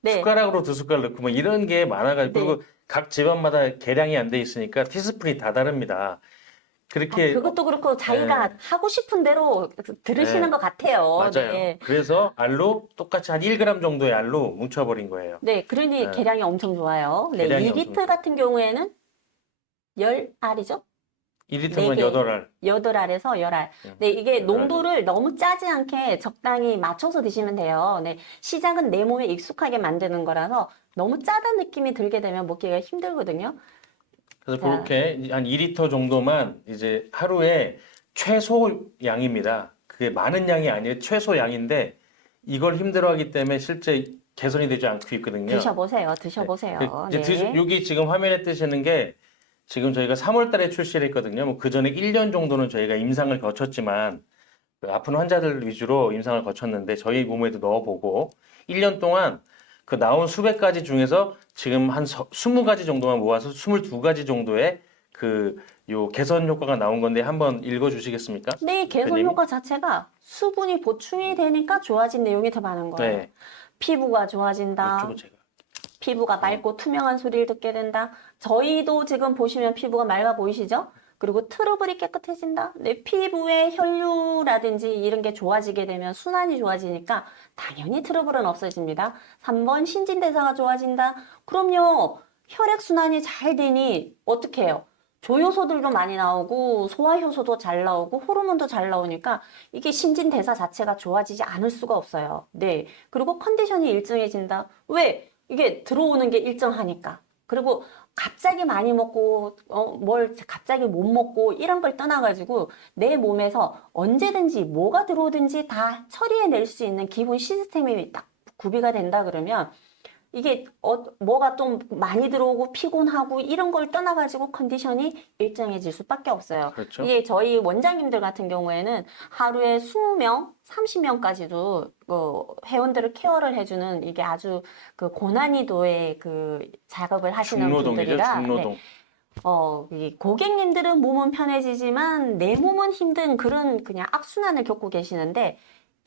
네, 숟가락으로 두 숟갈 넣고 뭐 이런 게 많아가지고 네. 그리고 각 집안마다 계량이 안 돼 있으니까 티스푼이 다 다릅니다. 그렇게 그것도 그렇고 예, 자기가 하고 싶은 대로 들으시는 예, 것 같아요. 맞아요. 네. 그래서 알로 똑같이 한 1g 정도의 알로 뭉쳐버린 거예요. 네, 그러니 예, 계량이 엄청 좋아요. 네, 계량이 엄청 2리터 좋아요. 같은 경우에는 10알이죠? 1리터면 4개, 8알. 8알에서 10알. 예, 네, 이게 8알 정도. 농도를 너무 짜지 않게 적당히 맞춰서 드시면 돼요. 네, 시작은 내 몸에 익숙하게 만드는 거라서 너무 짜다는 느낌이 들게 되면 먹기가 힘들거든요. 그래서 자, 그렇게 한 2리터 정도만 이제 하루에 최소 양입니다. 그게 많은 양이 아니에요. 최소 양인데 이걸 힘들어하기 때문에 실제 개선이 되지 않고 있거든요. 드셔보세요. 네. 드셔보세요. 이제 네. 여기 지금 화면에 뜨시는 게 지금 저희가 3월 달에 출시를 했거든요. 뭐 그 전에 1년 정도는 저희가 임상을 거쳤지만 그 아픈 환자들 위주로 임상을 거쳤는데 저희 몸에도 넣어보고 1년 동안 그 나온 수백 가지 중에서 지금 한 20가지 정도만 모아서 22가지 정도의 그 요 개선 효과가 나온 건데 한번 읽어 주시겠습니까? 네, 개선 대표님이? 효과 자체가 수분이 보충이 되니까 좋아진 내용이 더 많은 거예요. 네. 피부가 좋아진다. 이쪽은 제가. 피부가 맑고 투명한 소리를 듣게 된다. 저희도 지금 보시면 피부가 맑아 보이시죠? 그리고 트러블이 깨끗해진다. 내 피부의 혈류라든지 이런 게 좋아지게 되면 순환이 좋아지니까 당연히 트러블은 없어집니다. 3번 신진대사가 좋아진다. 그럼요. 혈액순환이 잘 되니 어떻게 해요? 조효소들도 많이 나오고 소화효소도 잘 나오고 호르몬도 잘 나오니까 이게 신진대사 자체가 좋아지지 않을 수가 없어요. 네. 그리고 컨디션이 일정해진다. 왜? 이게 들어오는 게 일정하니까. 그리고 갑자기 많이 먹고 뭘 갑자기 못 먹고 이런 걸 떠나가지고 내 몸에서 언제든지 뭐가 들어오든지 다 처리해낼 수 있는 기본 시스템이 딱 구비가 된다 그러면 이게 뭐가 좀 많이 들어오고 피곤하고 이런 걸 떠나가지고 컨디션이 일정해질 수밖에 없어요. 그렇죠. 이게 저희 원장님들 같은 경우에는 하루에 20명, 30명까지도 회원들을 케어를 해주는 이게 아주 그 고난이도의 그 작업을 하시는 중노동이죠, 분들이라 중노동. 이 고객님들은 몸은 편해지지만 내 몸은 힘든 그런 그냥 악순환을 겪고 계시는데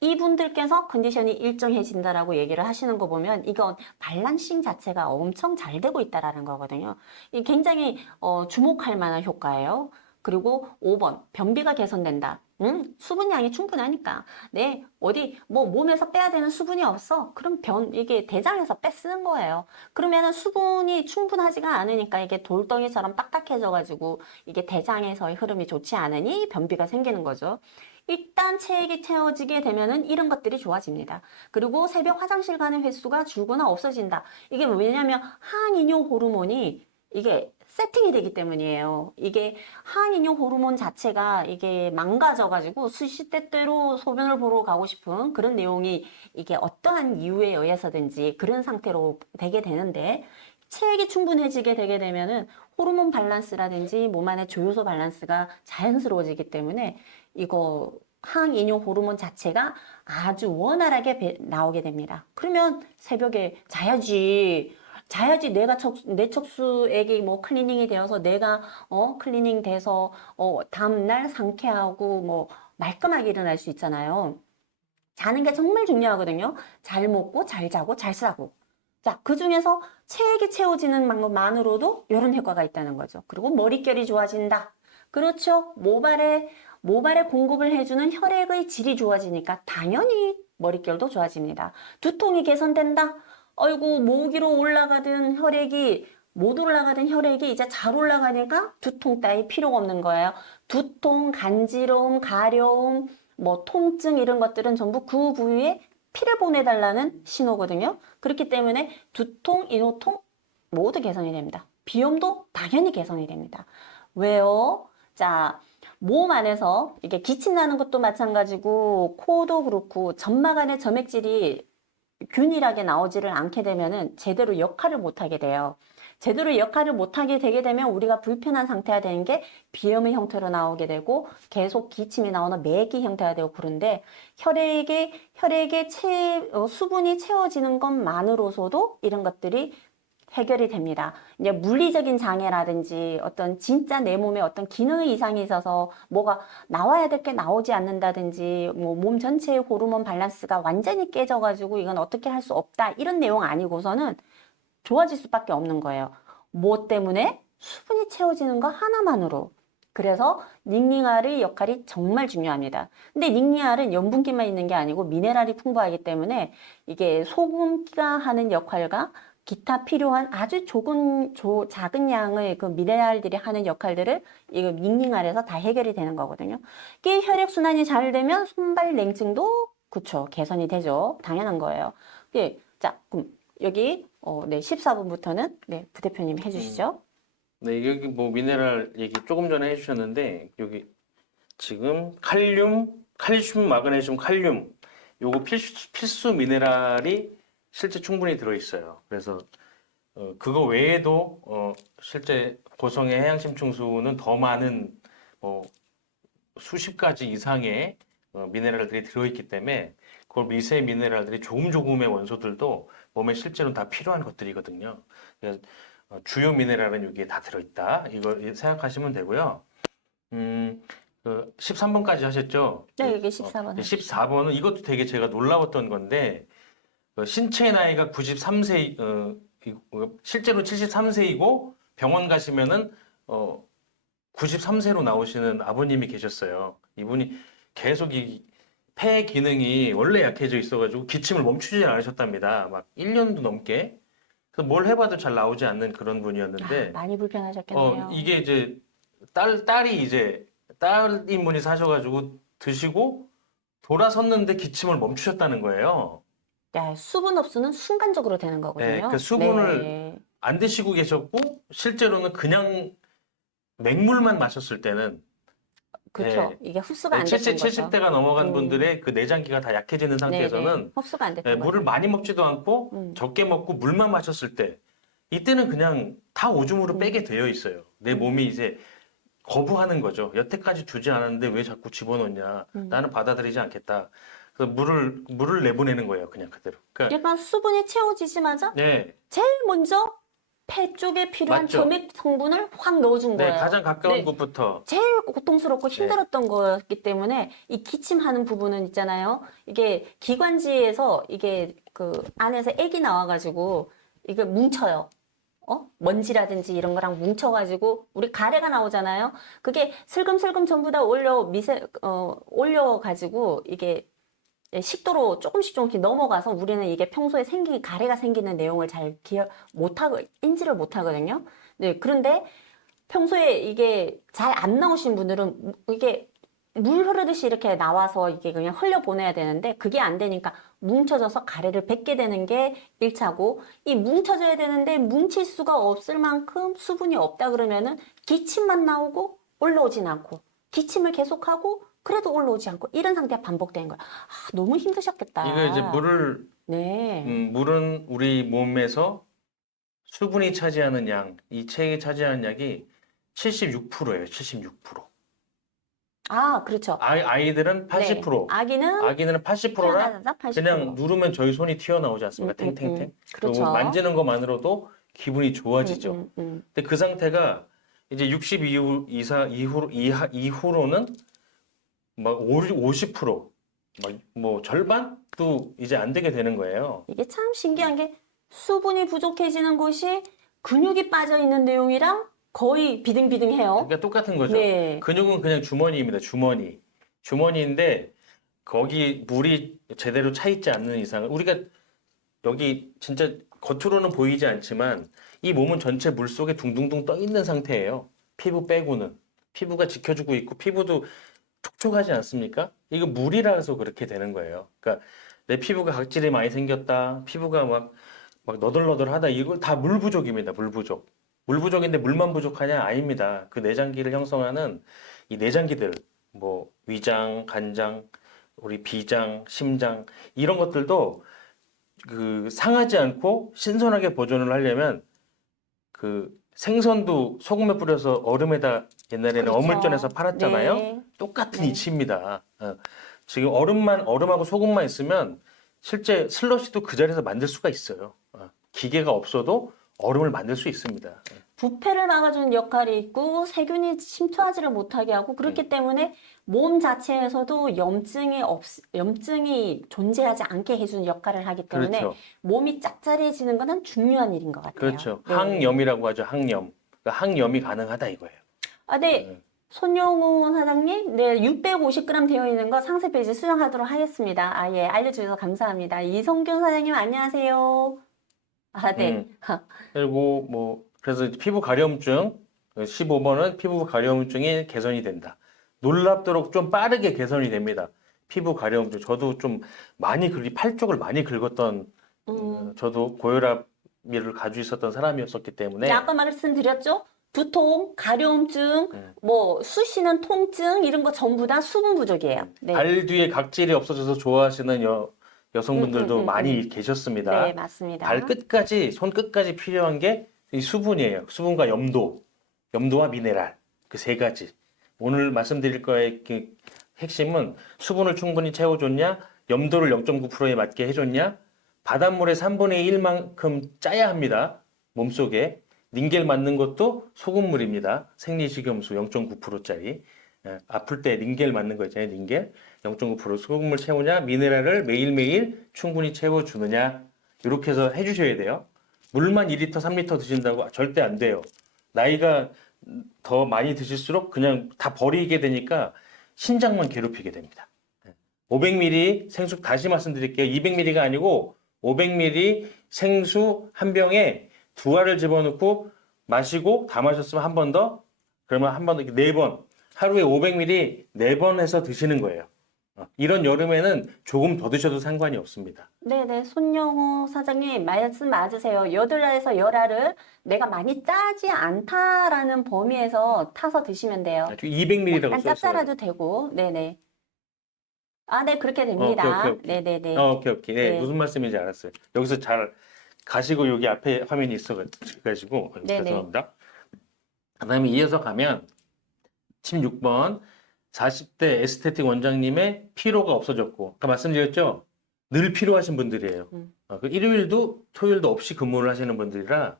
이분들께서 컨디션이 일정해진다라고 얘기를 하시는 거 보면 이건 밸런싱 자체가 엄청 잘 되고 있다라는 거거든요. 이 굉장히 주목할 만한 효과예요. 그리고 5번 변비가 개선된다. 수분량이 충분하니까. 네, 어디 뭐 몸에서 빼야 되는 수분이 없어. 그럼 이게 대장에서 빼 쓰는 거예요. 그러면은 수분이 충분하지가 않으니까 이게 돌덩이처럼 딱딱해져가지고 이게 대장에서의 흐름이 좋지 않으니 변비가 생기는 거죠. 일단 체액이 채워지게 되면은 이런 것들이 좋아집니다. 그리고 새벽 화장실 가는 횟수가 줄거나 없어진다. 이게 왜냐면 항이뇨 호르몬이 이게 세팅이 되기 때문이에요. 이게 항이뇨 호르몬 자체가 이게 망가져가지고 수시때때로 소변을 보러 가고 싶은 그런 내용이 이게 어떠한 이유에 의해서든지 그런 상태로 되게 되는데 체액이 충분해지게 되게 되면은 호르몬 밸런스라든지 몸 안의 조효소 밸런스가 자연스러워지기 때문에 이거 항이뇨 호르몬 자체가 아주 원활하게 나오게 됩니다. 그러면 새벽에 자야지. 자야지 내 척수액이 뭐 클리닝이 되어서 내가 클리닝 돼서 다음날 상쾌하고 뭐 말끔하게 일어날 수 있잖아요. 자는 게 정말 중요하거든요. 잘 먹고 잘 자고 잘 싸고. 자, 그 중에서 체액이 채워지는 방법만으로도 이런 효과가 있다는 거죠. 그리고 머릿결이 좋아진다. 그렇죠. 모발에 공급을 해주는 혈액의 질이 좋아지니까 당연히 머릿결도 좋아집니다. 두통이 개선된다. 아이고, 모기로 올라가던 혈액이 못 올라가던 혈액이 이제 잘 올라가니까 두통 따위 필요가 없는 거예요. 두통, 간지러움, 가려움, 뭐 통증 이런 것들은 전부 그 부위에 피를 보내달라는 신호거든요. 그렇기 때문에 두통, 인후통 모두 개선이 됩니다. 비염도 당연히 개선이 됩니다. 왜요? 자, 몸 안에서 이게 기침 나는 것도 마찬가지고 코도 그렇고 점막 안에 점액질이 균일하게 나오지를 않게 되면은 제대로 역할을 못하게 돼요. 제대로 역할을 못하게 되게 되면 우리가 불편한 상태가 되는 게 비염의 형태로 나오게 되고 계속 기침이 나오는 매기 형태가 되고 그런데 혈액에 수분이 채워지는 것만으로서도 이런 것들이 해결이 됩니다. 이제 물리적인 장애라든지 어떤 진짜 내 몸에 어떤 기능의 이상이 있어서 뭐가 나와야 될 게 나오지 않는다든지 뭐 몸 전체의 호르몬 밸런스가 완전히 깨져가지고 이건 어떻게 할 수 없다 이런 내용 아니고서는 좋아질 수밖에 없는 거예요. 뭐 때문에? 수분이 채워지는 거 하나만으로. 그래서 닝닝알의 역할이 정말 중요합니다. 근데 닝닝알은 염분기만 있는 게 아니고 미네랄이 풍부하기 때문에 이게 소금기가 하는 역할과 기타 필요한 아주 작은 양의 그 미네랄들이 하는 역할들을 이거 닝닝알에서 다 해결이 되는 거거든요. 이게 혈액순환이 잘 되면 손발 냉증도 그쵸 개선이 되죠. 당연한 거예요. 예, 자 그럼 여기 네 14번부터는 네 부대표님 해주시죠. 네, 여기 뭐 미네랄 얘기 조금 전에 해주셨는데 여기 지금 칼슘, 마그네슘, 칼륨 요거 필수 미네랄이 실제 충분히 들어있어요. 그래서 그거 외에도 실제 고성의 해양심층수는 더 많은 수십 가지 이상의 미네랄들이 들어있기 때문에 그걸 미세 미네랄들이 조금의 원소들도 몸에 실제로 다 필요한 것들이거든요. 그래서 주요 미네랄은 여기에 다 들어있다. 이거 생각하시면 되고요. 그 13번까지 하셨죠? 네 여기 14번 14번은 이것도 되게 제가 놀라웠던 건데 신체 나이가 93세, 실제로 73세이고 병원 가시면은 93세로 나오시는 아버님이 계셨어요. 이분이 계속 이 폐 기능이 원래 약해져 있어가지고 기침을 멈추지 않으셨답니다. 막 1년도 넘게. 그래서 뭘 해봐도 잘 나오지 않는 그런 아, 분이었는데, 많이 불편하셨겠네요. 이게 이제 딸이 이제 딸인분이 사셔가지고 드시고 돌아섰는데 기침을 멈추셨다는 거예요. 네, 수분 흡수는 순간적으로 되는 네, 그 거거든요. 수분을 네. 안 드시고 계셨고, 실제로는 그냥 맹물만 마셨을 때는, 그렇죠. 예, 이게 흡수가 안 됐던 70, 거죠. 70대가 넘어간 음, 분들의 그 내장기가 다 약해지는 네네. 상태에서는 흡수가 안 예, 됐던 물을 거죠. 많이 먹지도 않고 음, 적게 먹고 물만 마셨을 때, 이때는 그냥 다 오줌으로 음, 빼게 되어 있어요. 내 음, 몸이 이제 거부하는 거죠. 여태까지 주지 않았는데 왜 자꾸 집어넣냐? 음. 나는 받아들이지 않겠다. 그래서 물을 내보내는 거예요. 그냥 그대로. 그러니까, 약간 수분이 채워지자마자 네, 제일 먼저 폐 쪽에 필요한 맞죠. 점액 성분을 확 넣어준 네, 거예요. 가장 가까운 네, 곳부터, 제일 고통스럽고 네, 힘들었던 거였기 때문에 이 기침하는 부분은 있잖아요. 이게 기관지에서 이게 그 안에서 액이 나와가지고 이게 뭉쳐요. 먼지라든지 이런 거랑 뭉쳐가지고 우리 가래가 나오잖아요. 그게 슬금슬금 전부 다 올려가지고 이게 식도로 조금씩 넘어가서 우리는 이게 평소에 가래가 생기는 내용을 잘 인지를 못하거든요. 네, 그런데 평소에 이게 잘 안 나오신 분들은 이게 물 흐르듯이 이렇게 나와서 이게 그냥 흘려보내야 되는데 그게 안 되니까 뭉쳐져서 가래를 뱉게 되는 게 1차고 이 뭉쳐져야 되는데 뭉칠 수가 없을 만큼 수분이 없다 그러면은 기침만 나오고 올라오진 않고 기침을 계속하고 그래도 올라오지 않고 이런 상태가 반복되는 거야. 아, 너무 이거 이제 힘드셨겠다. 네. 물은 우리 몸에서 수분이 차지하는 양, 이 체액이 차지하는 약이 76%예요. 76%. 아, 그렇죠. 아이들은 네. 80%. 아기는 아기는 80%라 태어나자마자 그냥 80%. 누르면 저희 손이 튀어나오지 않습니까? 탱탱탱. 그리고 그렇죠. 만지는 것만으로도 기분이 음, 좋아지죠. 음, 음. 근데 그 상태가 이제 60 이후로는 막 50%, 막 뭐 절반도 이제 안 되게 되는 거예요. 이게 참 신기한 게 수분이 부족해지는 곳이 근육이 빠져 있는 내용이랑 거의 비등비등해요. 그러니까 똑같은 거죠. 네. 근육은 그냥 주머니입니다. 주머니. 주머니인데 거기 물이 제대로 차 있지 않는 이상 우리가 여기 진짜 겉으로는 보이지 않지만 이 몸은 전체 물 속에 둥둥둥 떠 있는 상태예요. 피부 빼고는. 피부가 지켜주고 있고 피부도 촉촉하지 않습니까? 이거 물이라서 그렇게 되는 거예요. 그러니까 내 피부가 각질이 많이 생겼다. 피부가 막 너덜너덜하다. 이걸 다 물 부족입니다. 물 부족. 물 부족인데 물만 부족하냐? 아닙니다. 그 내장기를 형성하는 이 내장기들, 뭐 위장, 간장, 우리 비장, 심장 이런 것들도 그 상하지 않고 신선하게 보존을 하려면 그 생선도 소금에 뿌려서 얼음에다 옛날에는 어물전에서 그렇죠. 팔았잖아요. 네. 똑같은 네. 이치입니다. 지금 얼음하고 소금만 있으면 실제 슬러시도 그 자리에서 만들 수가 있어요. 기계가 없어도 얼음을 만들 수 있습니다. 부패를 막아주는 역할이 있고 세균이 침투하지를 못하게 하고 그렇기 때문에 몸 자체에서도 염증이 존재하지 않게 해주는 역할을 하기 때문에 그렇죠. 몸이 짭짤해지는 것은 중요한 일인 것 같아요. 그렇죠. 네. 항염이라고 하죠. 항염. 그러니까 항염이 가능하다 이거예요. 아, 네. 손용훈 사장님, 네, 650g 되어 있는 거 상세 페이지 수정하도록 하겠습니다. 아, 예, 알려주셔서 감사합니다. 이성균 사장님, 안녕하세요. 아, 네. 그리고 그래서 피부 가려움증 15번은 피부 가려움증이 개선이 된다. 놀랍도록 좀 빠르게 개선이 됩니다. 피부 가려움증. 저도 좀 팔 쪽을 많이 긁었던 저도 고혈압을 가지고 있었던 사람이었었기 이제 때문에 아까 말씀드렸죠? 두통, 가려움증, 음, 쑤시는 통증, 이런 거 전부 다 수분 부족이에요. 네. 발 뒤에 각질이 없어져서 좋아하시는 여성분들도 많이 네, 계셨습니다. 맞습니다. 발 끝까지, 손 끝까지 필요한 게 이 수분이에요. 수분과 염도와 미네랄. 그 세 가지. 오늘 말씀드릴 거의 그 핵심은 수분을 충분히 채워줬냐, 염도를 0.9%에 맞게 해줬냐, 바닷물의 3분의 1만큼 짜야 합니다. 몸속에. 닌겔 맞는 것도 소금물입니다. 생리식염수 0.9%짜리. 아플 때 닌겔 맞는 거 있잖아요. 닌겔. 0.9% 소금물 채우냐, 미네랄을 매일매일 충분히 채워주느냐, 이렇게 해서 해주셔야 돼요. 물만 2리터, 3리터 드신다고 절대 안 돼요. 나이가 더 많이 드실수록 그냥 다 버리게 되니까 신장만 괴롭히게 됩니다. 500ml 생수 다시 말씀드릴게요. 200ml가 아니고 500ml 생수 한 병에 2알을 집어넣고 마시고 다 마셨으면 한 번 더, 그러면 한 번 더, 4번. 하루에 500ml 4번 해서 드시는 거예요. 이런 여름에는 조금 더 드셔도 상관이 없습니다. 네네, 손영호 사장님 말씀 맞으세요. 8알에서 10알을 내가 많이 짜지 않다라는 범위에서 타서 드시면 돼요. 200ml라고 약간 써 있어요. 짭짤해도 되고, 네네. 아, 네, 그렇게 오케이, 됩니다. 오케이. 네네네. 오케이. 네, 네. 무슨 말씀인지 알았어요. 여기서 잘 가시고 여기 앞에 화면이 있어가지고 네네. 죄송합니다. 그다음에 이어서 가면 16번 40대 에스테틱 원장님의 피로가 없어졌고 아까 말씀드렸죠? 늘 피로하신 분들이에요. 그 일요일도 토요일도 없이 근무를 하시는 분들이라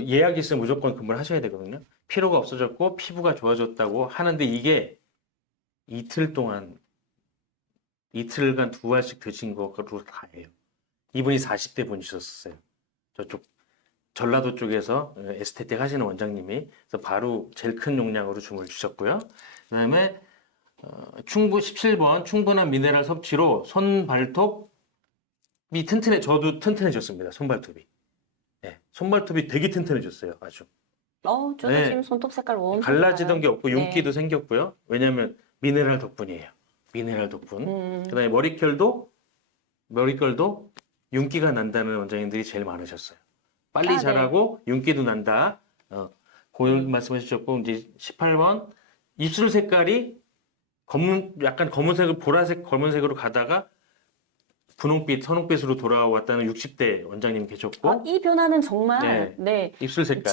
예약이 있으면 무조건 근무를 하셔야 되거든요. 피로가 없어졌고 피부가 좋아졌다고 하는데 이게 이틀간 2알씩 드신 거로 다예요. 이분이 40대 분이셨어요. 저쪽 전라도 쪽에서 에스테틱 하시는 원장님이 그래서 바로 제일 큰 용량으로 주문을 주셨고요. 그다음에 17번 충분한 미네랄 섭취로 손 발톱이 저도 튼튼해졌습니다. 손발톱이. 네, 손발톱이 되게 튼튼해졌어요. 아주. 저도 네. 지금 손톱 색깔 엄청 갈라지던 좋아요. 게 없고 네. 윤기도 생겼고요. 왜냐하면 미네랄 덕분이에요. 미네랄 덕분. 그다음에 머릿결도 윤기가 난다는 원장님들이 제일 많으셨어요. 빨리 네. 자라고 윤기도 난다. 그런 말씀하셨고 이제 18번 입술 색깔이 약간 검은색을 보라색 검은색으로 가다가 분홍빛, 선홍빛으로 돌아왔다는 60대 원장님 계셨고 이 변화는 정말, 네. 입술 색깔.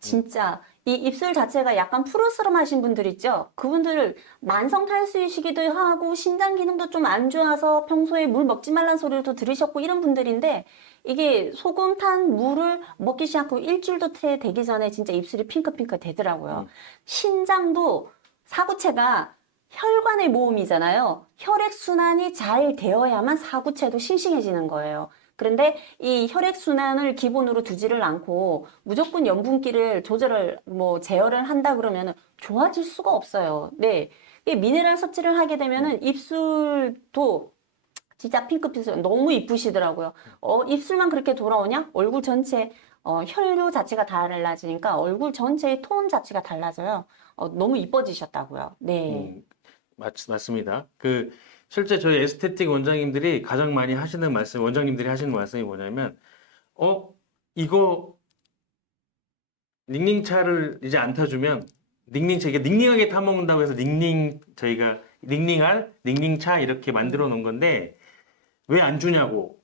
진짜. 이 입술 자체가 약간 푸르스름하신 분들 있죠? 그분들 만성 탈수이시기도 하고, 신장 기능도 좀 안 좋아서 평소에 물 먹지 말라는 소리도 들으셨고, 이런 분들인데, 이게 소금 탄 물을 먹기 시작하고 일주일도 되기 전에 진짜 입술이 핑크핑크 되더라고요. 신장도 사구체가 혈관의 모음이잖아요. 혈액순환이 잘 되어야만 사구체도 싱싱해지는 거예요. 그런데 이 혈액순환을 기본으로 두지를 않고 무조건 염분기를 제어를 한다 그러면 좋아질 수가 없어요. 네. 이 미네랄 섭취를 하게 되면은 입술도 진짜 핑크빛으로 너무 이쁘시더라고요. 입술만 그렇게 돌아오냐? 얼굴 전체, 혈류 자체가 달라지니까 얼굴 전체의 톤 자체가 달라져요. 너무 이뻐지셨다고요. 네. 맞습니다. 실제 저희 에스테틱 원장님들이 가장 많이 원장님들이 하시는 말씀이 뭐냐면, 이거 닝닝차를 이제 안 타주면, 이게 닝닝하게 타먹는다고 해서 저희가 닝닝차 이렇게 만들어 놓은 건데, 왜 안 주냐고.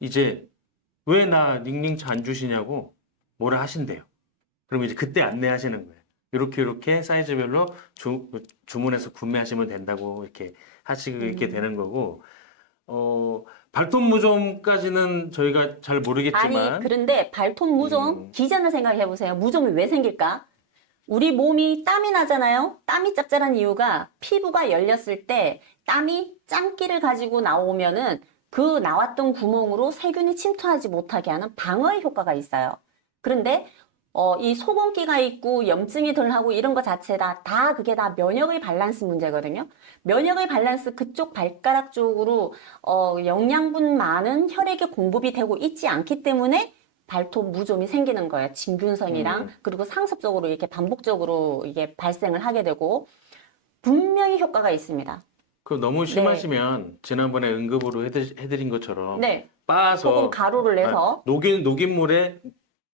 이제, 왜 나 닝닝차 안 주시냐고 뭐라 하신대요. 그럼 이제 그때 안내하시는 거예요. 이렇게 사이즈별로 주문해서 구매하시면 된다고 이렇게 하시게 되는 거고, 발톱 무좀까지는 저희가 잘 모르겠지만. 아니, 그런데 발톱 무좀, 기전을 생각해 보세요. 무좀이 왜 생길까? 우리 몸이 땀이 나잖아요. 땀이 짭짤한 이유가 피부가 열렸을 때 땀이 짠기를 가지고 나오면은 그 나왔던 구멍으로 세균이 침투하지 못하게 하는 방어의 효과가 있어요. 그런데 이 소금기가 있고 염증이 덜하고 이런 거 자체다 그게 다 면역의 밸런스 문제거든요. 면역의 밸런스 그쪽 발가락 쪽으로 영양분 많은 혈액이 공급이 되고 있지 않기 때문에 발톱 무좀이 생기는 거예요. 진균성이랑 그리고 상습적으로 이렇게 반복적으로 이게 발생을 하게 되고 분명히 효과가 있습니다. 너무 심하시면 지난번에 응급으로 해드린 것처럼 빻아서 소금 가루를 내서 녹인 물에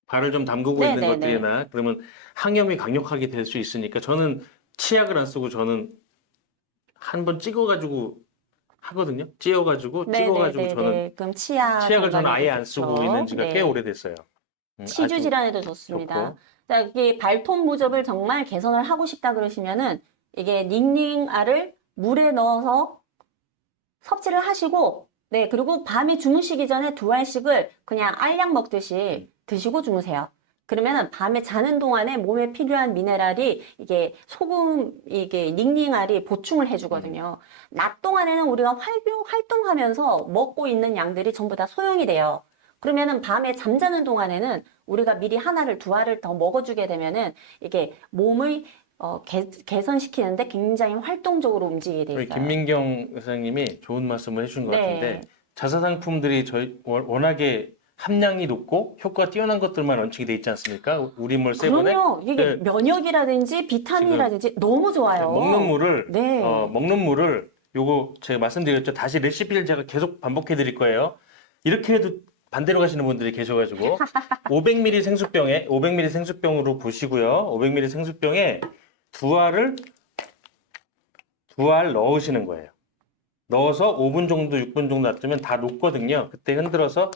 발을 좀 담그고 있는 네네네. 것들이나 그러면 항염이 강력하게 될 수 있으니까 저는 치약을 안 쓰고 저는 한 번 찍어가지고 하거든요. 찍어가지고 저는 그럼 치약을 저는 아예 안 쓰고 있는 지가 꽤 오래됐어요. 치주 질환에도 좋습니다. 자, 이게 발톱 무접을 정말 개선을 하고 싶다 그러시면은 이게 닝닝알을 물에 넣어서 섭취를 하시고 그리고 밤에 주무시기 전에 2알씩을 그냥 알약 먹듯이 드시고 주무세요. 그러면은 밤에 자는 동안에 몸에 필요한 미네랄이 이게 닝닝알이 보충을 해주거든요. 낮 동안에는 우리가 활동하면서 먹고 있는 양들이 전부 다 소용이 돼요. 그러면은 밤에 잠자는 동안에는 우리가 미리 하나를 두 알을 더 먹어주게 되면은 이게 몸을 개선시키는데 굉장히 활동적으로 움직이게 돼 우리 있어요. 김민경 의사님이 좋은 말씀을 해주신 것 같은데 네. 자사상품들이 저희 워낙에 함량이 높고 효과가 뛰어난 것들만 런칭이 돼 있지 않습니까? 우리물 세븐에 그럼요. 이게 그 면역이라든지 비타민이라든지 너무 좋아요. 먹는 물을 네. 먹는 물을 요거 제가 말씀드렸죠. 다시 레시피를 제가 계속 반복해 드릴 거예요. 이렇게 해도 반대로 가시는 분들이 계셔가지고 500ml 생수병에 500ml 생수병으로 보시고요. 500ml 생수병에 두 알을 두 알 넣으시는 거예요. 넣어서 5분 정도, 6분 정도 놔두면 다 녹거든요. 그때 흔들어서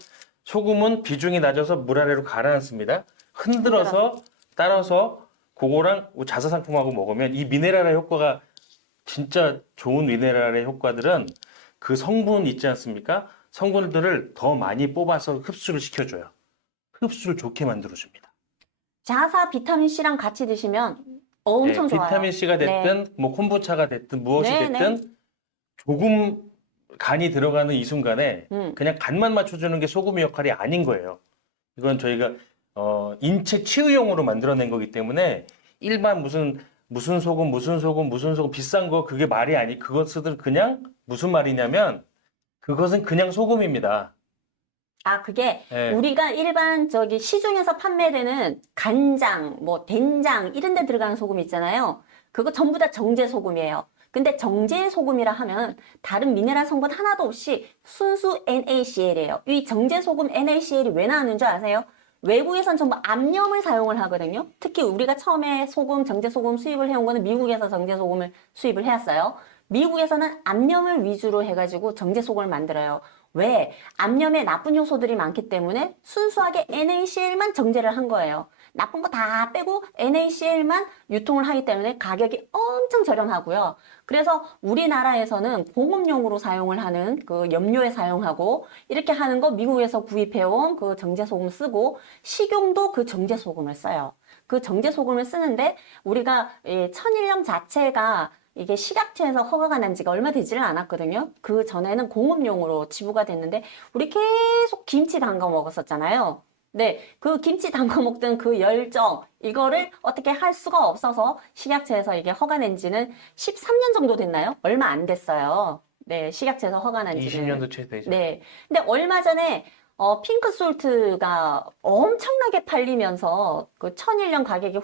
소금은 비중이 낮아서 물 아래로 가라앉습니다. 흔들어서 따라서 그거랑 자사상품하고 먹으면 이 미네랄의 효과가 진짜 좋은 미네랄의 효과들은 그 성분 있지 않습니까? 성분들을 더 많이 뽑아서 흡수를 시켜줘요. 흡수를 좋게 만들어줍니다. 자사 비타민 C랑 같이 드시면 엄청 좋아요. 비타민 C가 됐든 뭐 콤부차가 됐든 무엇이 네, 됐든 조금 간이 들어가는 이 순간에 음. 그냥 간만 맞춰주는 게 소금의 역할이 아닌 거예요. 이건 저희가 인체 치유용으로 만들어낸 거기 때문에 일반 무슨 소금 비싼 거 그게 말이 아니 그것은 그냥 무슨 말이냐면 그것은 그냥 소금입니다. 아, 그게 예. 우리가 일반 시중에서 판매되는 간장, 뭐 된장 이런 데 들어가는 소금 있잖아요. 그거 전부 다 정제 소금이에요. 근데 정제 소금이라 하면 다른 미네랄 성분 하나도 없이 순수 NaCl이에요. 이 정제 소금 NaCl이 왜 나오는 줄 아세요? 외국에선 전부 암염을 사용을 하거든요. 특히 우리가 처음에 정제 소금 수입을 해온 거는 미국에서 정제 소금을 수입을 해왔어요. 미국에서는 암염을 위주로 해가지고 정제 소금을 만들어요. 왜? 암염에 나쁜 요소들이 많기 때문에 순수하게 NaCl만 정제를 한 거예요. 나쁜 거 다 빼고 NaCl만 유통을 하기 때문에 가격이 엄청 저렴하고요. 그래서 우리나라에서는 공업용으로 사용을 하는 그 염료에 사용하고 이렇게 하는 거 미국에서 구입해온 그 정제소금 쓰고 식용도 그 정제소금을 써요. 그 정제소금을 쓰는데 우리가 이 천일염 자체가 이게 식약처에서 허가가 난 지가 얼마 되지를 않았거든요. 그 전에는 공업용으로 지부가 됐는데 우리 계속 김치 담가 먹었었잖아요. 네, 그 김치 담가 먹던 그 열정 이거를 어떻게 할 수가 없어서 식약처에서 이게 허가 낸 지는 13년 정도 됐나요? 얼마 안 됐어요. 네, 식약처에서 허가 난 지는. 20년도 채 되죠. 네. 근데 얼마 전에 핑크솔트가 엄청나게 팔리면서 그 천일염 가격이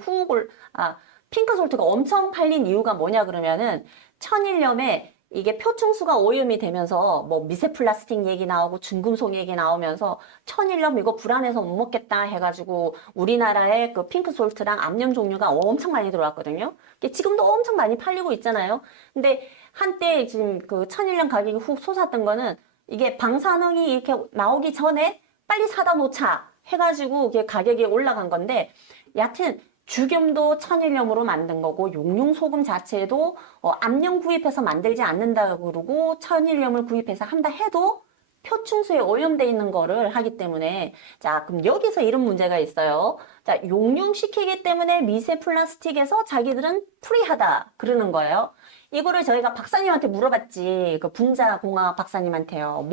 핑크솔트가 엄청 팔린 이유가 뭐냐 그러면은 천일염에 이게 표충수가 오염이 되면서 뭐 미세 플라스틱 얘기 나오고 중금속 얘기 나오면서 천일염 이거 불안해서 못 먹겠다 해가지고 우리나라에 그 핑크솔트랑 암염 종류가 엄청 많이 들어왔거든요. 지금도 엄청 많이 팔리고 있잖아요. 근데 한때 지금 그 천일염 가격이 훅 솟았던 거는 이게 방사능이 이렇게 나오기 전에 빨리 사다 놓자 해가지고 이게 가격이 올라간 건데 여하튼 죽염도 천일염으로 만든 거고 용융소금 자체도 암염 구입해서 만들지 않는다고 그러고 천일염을 구입해서 한다 해도 표충수에 오염돼 있는 거를 하기 때문에 자 그럼 여기서 이런 문제가 있어요. 자 용융시키기 때문에 미세 플라스틱에서 자기들은 프리하다 그러는 거예요. 이거를 저희가 박사님한테 물어봤지 그 분자공학 박사님한테요.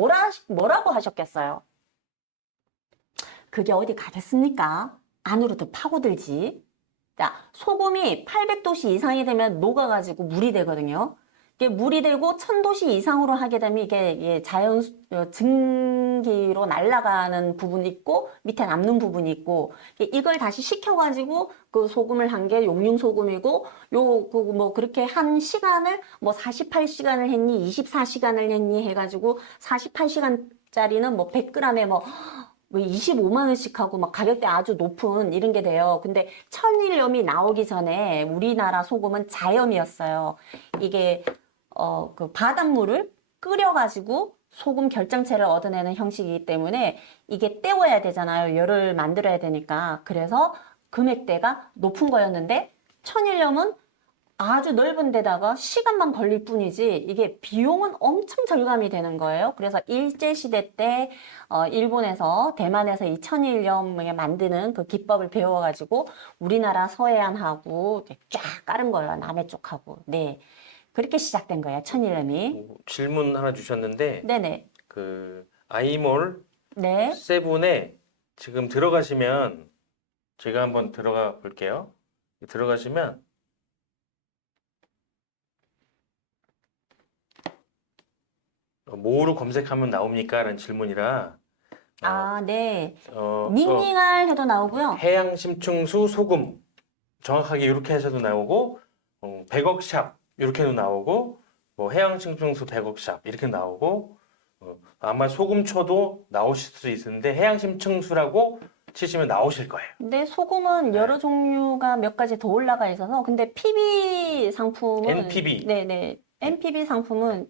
뭐라고 하셨겠어요? 그게 어디 가겠습니까? 안으로 더 파고들지. 자, 소금이 800도씨 이상이 되면 녹아가지고 물이 되거든요. 이게 물이 되고 1000도씨 이상으로 하게 되면 이게 자연 증기로 날아가는 부분이 있고 밑에 남는 부분이 있고 이걸 다시 식혀가지고 그 소금을 한 게 용융소금이고 뭐 그렇게 한 시간을 뭐 48시간을 했니 24시간을 했니 해가지고 48시간짜리는 뭐 100g에 뭐 25만 원씩 하고 막 가격대 아주 높은 이런 게 돼요. 근데 천일염이 나오기 전에 우리나라 소금은 자염이었어요. 이게 그 바닷물을 끓여가지고 소금 결정체를 얻어내는 형식이기 때문에 이게 때워야 되잖아요. 열을 만들어야 되니까. 그래서 금액대가 높은 거였는데 천일염은 아주 넓은 데다가 시간만 걸릴 뿐이지 이게 비용은 엄청 절감이 되는 거예요. 그래서 일제시대 때 일본에서 대만에서 이 천일염을 만드는 그 기법을 배워가지고 우리나라 서해안하고 쫙 깔은 거예요. 남해 쪽하고. 네. 그렇게 시작된 거예요. 천일염이. 질문 하나 주셨는데 네네. 그 아이몰 네. 세븐에 지금 들어가시면 제가 한번 들어가 볼게요. 들어가시면 뭐로 검색하면 나옵니까? 라는 질문이라 아, 네. 어, 닝닝알 해도 나오고요. 해양 심층수 소금 정확하게 이렇게 하셔도 나오고 100억 샵 이렇게도 나오고 뭐 해양 심층수 100억 샵 이렇게 나오고 아마 소금초도 나오실 수 있는데 해양 심층수라고 치시면 나오실 거예요. 근데 소금은 네. 여러 종류가 몇 가지 더 올라가 있어서 근데 PB 상품은 NPB. 네네. NPB 상품은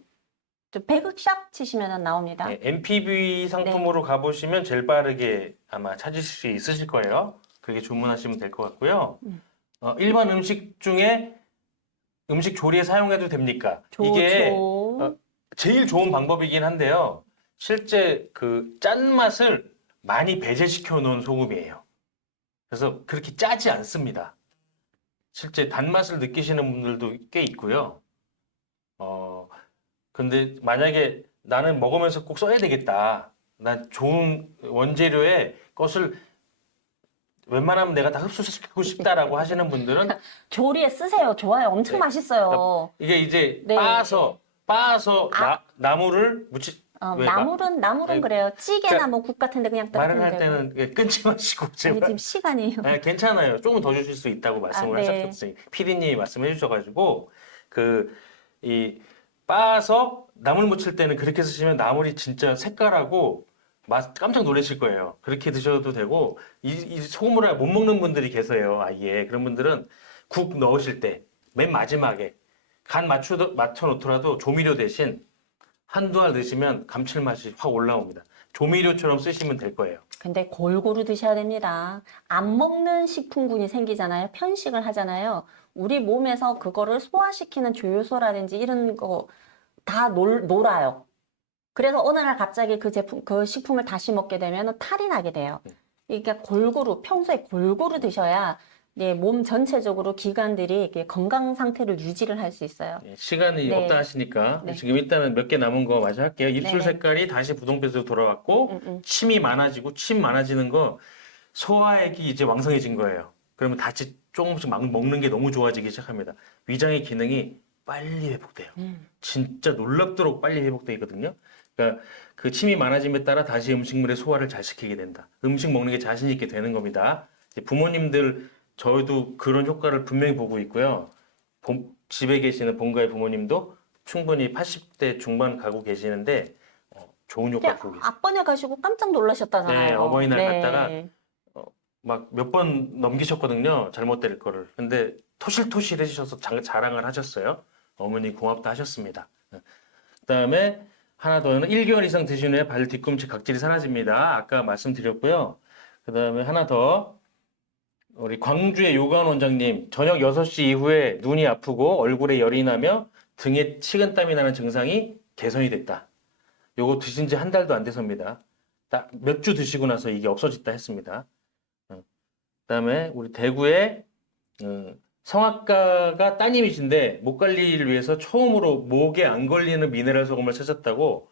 100억 샵 치시면 나옵니다. 네, NPB 상품으로 가보시면 제일 빠르게 아마 찾으실 수 있으실 거예요. 그렇게 주문하시면 될 것 같고요. 일반 음식 중에 음식 조리에 사용해도 됩니까? 이게 좋죠. 제일 좋은 방법이긴 한데요. 실제 그 짠맛을 많이 배제시켜 놓은 소금이에요. 그래서 그렇게 짜지 않습니다. 실제 단맛을 느끼시는 분들도 꽤 있고요. 근데 만약에 나는 먹으면서 꼭 써야 되겠다. 난 좋은 원재료의 것을 웬만하면 내가 다 흡수시키고 싶다라고 하시는 분들은 조리에 쓰세요. 좋아요. 엄청 네. 맛있어요. 이게 이제 네. 빻아서 아. 나물을 왜 나물은 그래요. 찌개나 그러니까 뭐 국 같은 데 그냥 말을 떨어뜨리면 할 되고. 때는 그냥 끊지 마시고 아니, 제발. 지금 시간이. 네, 괜찮아요. 조금 더 주실 수 있다고 말씀을 네. 하셨으니 PD님이 말씀해 주셔가지고 이 빻아서 나물 무칠 때는 그렇게 쓰시면 나물이 진짜 색깔하고 맛 깜짝 놀라실 거예요. 그렇게 드셔도 되고 이 소금을 못 먹는 분들이 계세요. 아예 그런 분들은 국 넣으실 때 맨 마지막에 간 맞춰 놓더라도 조미료 대신 한두 알 넣으시면 감칠맛이 확 올라옵니다. 조미료처럼 쓰시면 될 거예요. 근데 골고루 드셔야 됩니다. 안 먹는 식품군이 생기잖아요. 편식을 하잖아요. 우리 몸에서 그거를 소화시키는 조효소라든지 이런 거 다 놀아요. 그래서 어느 날 갑자기 그 식품을 다시 먹게 되면 탈이 나게 돼요. 그러니까 평소에 골고루 드셔야 몸 전체적으로 기관들이 이렇게 건강 상태를 유지를 할 수 있어요. 시간이 네. 없다 하시니까 네. 지금 일단은 몇 개 남은 거 마저 할게요. 입술 네네. 색깔이 다시 부동빛으로 돌아왔고 침이 많아지고 침 많아지는 거 소화액이 이제 왕성해진 거예요. 그러면 다시 조금씩 막 먹는 게 너무 좋아지기 시작합니다. 위장의 기능이 빨리 회복돼요. 진짜 놀랍도록 빨리 회복되거든요. 그러니까 그 침이 많아짐에 따라 다시 음식물의 소화를 잘 시키게 된다. 음식 먹는 게 자신 있게 되는 겁니다. 이제 부모님들 저희도 그런 효과를 분명히 보고 있고요. 집에 계시는 본가의 부모님도 충분히 80대 중반 가고 계시는데 좋은 효과 보고 계세요. 앞번에 가시고 깜짝 놀라셨다잖아요. 네, 어버이날 네. 갔다가 막 몇 번 넘기셨거든요. 잘못될 거를. 근데 토실토실 해주셔서 자랑을 하셨어요. 어머니 고맙다 하셨습니다. 그다음에 하나 더는 1개월 이상 드신 후에 발 뒤꿈치 각질이 사라집니다. 아까 말씀드렸고요. 그다음에 하나 더 우리 광주의 요가원 원장님 저녁 6시 이후에 눈이 아프고 얼굴에 열이 나며 등에 식은땀이 나는 증상이 개선이 됐다. 요거 드신 지 한 달도 안 돼서입니다. 몇 주 드시고 나서 이게 없어졌다 했습니다. 그다음에 우리 대구의 성악가가 따님이신데 목 관리를 위해서 처음으로 목에 안 걸리는 미네랄 소금을 찾았다고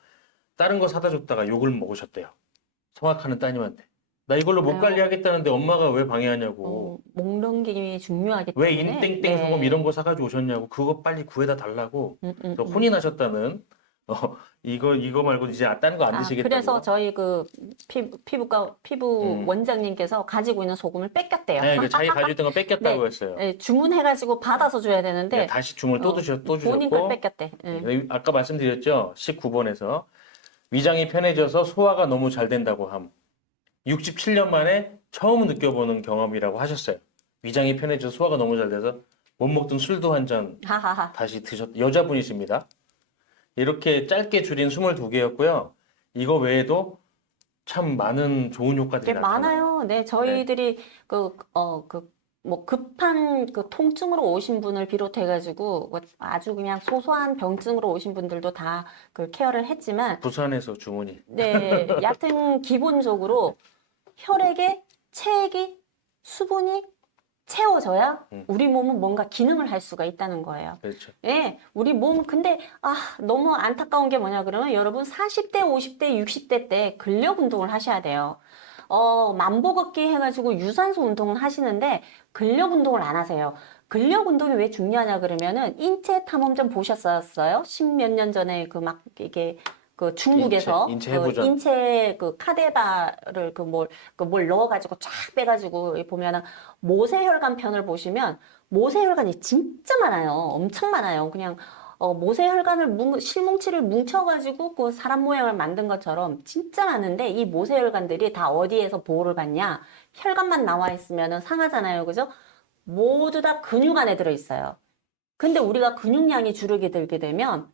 다른 거 사다 줬다가 욕을 먹으셨대요. 성악하는 따님한테. 나 이걸로 목 아유. 관리하겠다는데 엄마가 왜 방해하냐고. 목 넘김이 중요하기 왜 때문에. 인땡땡 네. 소금 이런 거 사가지고 오셨냐고. 그거 빨리 구해다 달라고. 그래서 혼이 나셨다는. 이거 말고 이제 다른 거 안 드시겠다고. 그래서 저희 그 피부 원장님께서 가지고 있는 소금을 뺏겼대요. 네, 그 자기 가지고 있던 거 뺏겼다고 네. 했어요. 네, 주문해가지고 받아서 줘야 되는데 네, 다시 주문을 또 본인 걸 주셨고. 뺏겼대. 네, 아까 말씀드렸죠. 19번에서 위장이 편해져서 소화가 너무 잘 된다고 함. 67년 만에 처음 느껴보는 경험이라고 하셨어요. 위장이 편해져서 소화가 너무 잘 돼서 못 먹던 술도 한 잔 하하하. 다시 여자분이십니다. 이렇게 짧게 줄인 22개였고요. 이거 외에도 참 많은 좋은 효과들이 네, 나타나요. 많아요. 네, 저희들이 뭐 급한 그 통증으로 오신 분을 비롯해가지고 뭐 아주 그냥 소소한 병증으로 오신 분들도 다 그 케어를 했지만, 부산에서 주문이. 네, 여하튼 기본적으로 혈액에 체액이 수분이 채워져야 우리 몸은 뭔가 기능을 할 수가 있다는 거예요. 그렇죠. 예, 우리 몸, 근데, 너무 안타까운 게 뭐냐, 그러면 여러분 40대, 50대, 60대 때 근력 운동을 하셔야 돼요. 만보 걷기 해가지고 유산소 운동을 하시는데 근력 운동을 안 하세요. 근력 운동이 왜 중요하냐 그러면은 인체 탐험전 보셨었어요? 십몇 년 전에 그 막 이게 그 중국에서 인체 그 해보전. 인체 그 카데바를 뭘 넣어가지고 쫙 빼가지고 보면은 모세혈관 편을 보시면 모세혈관이 진짜 많아요. 엄청 많아요. 그냥 모세혈관을 실뭉치를 뭉쳐가지고 그 사람 모양을 만든 것처럼 진짜 많은데 이 모세혈관들이 다 어디에서 보호를 받냐? 혈관만 나와 있으면은 상하잖아요. 그죠? 모두 다 근육 안에 들어있어요. 근데 우리가 근육량이 줄게 들게 되면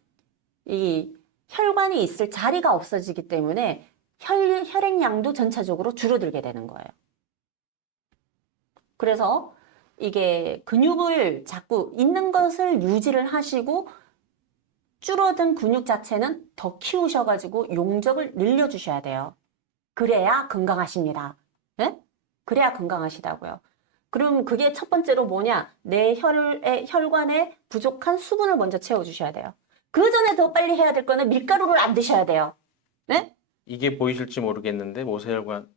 이 혈관이 있을 자리가 없어지기 때문에 혈액량도 전체적으로 줄어들게 되는 거예요. 그래서 이게 근육을 자꾸 있는 것을 유지를 하시고 줄어든 근육 자체는 더 키우셔가지고 용적을 늘려주셔야 돼요. 그래야 건강하십니다. 네? 그래야 건강하시다고요. 그럼 그게 첫 번째로 뭐냐? 내 혈관에 부족한 수분을 먼저 채워주셔야 돼요. 그 전에 더 빨리 해야 될 거는 밀가루를 안 드셔야 돼요. 네? 이게 보이실지 모르겠는데 모세혈관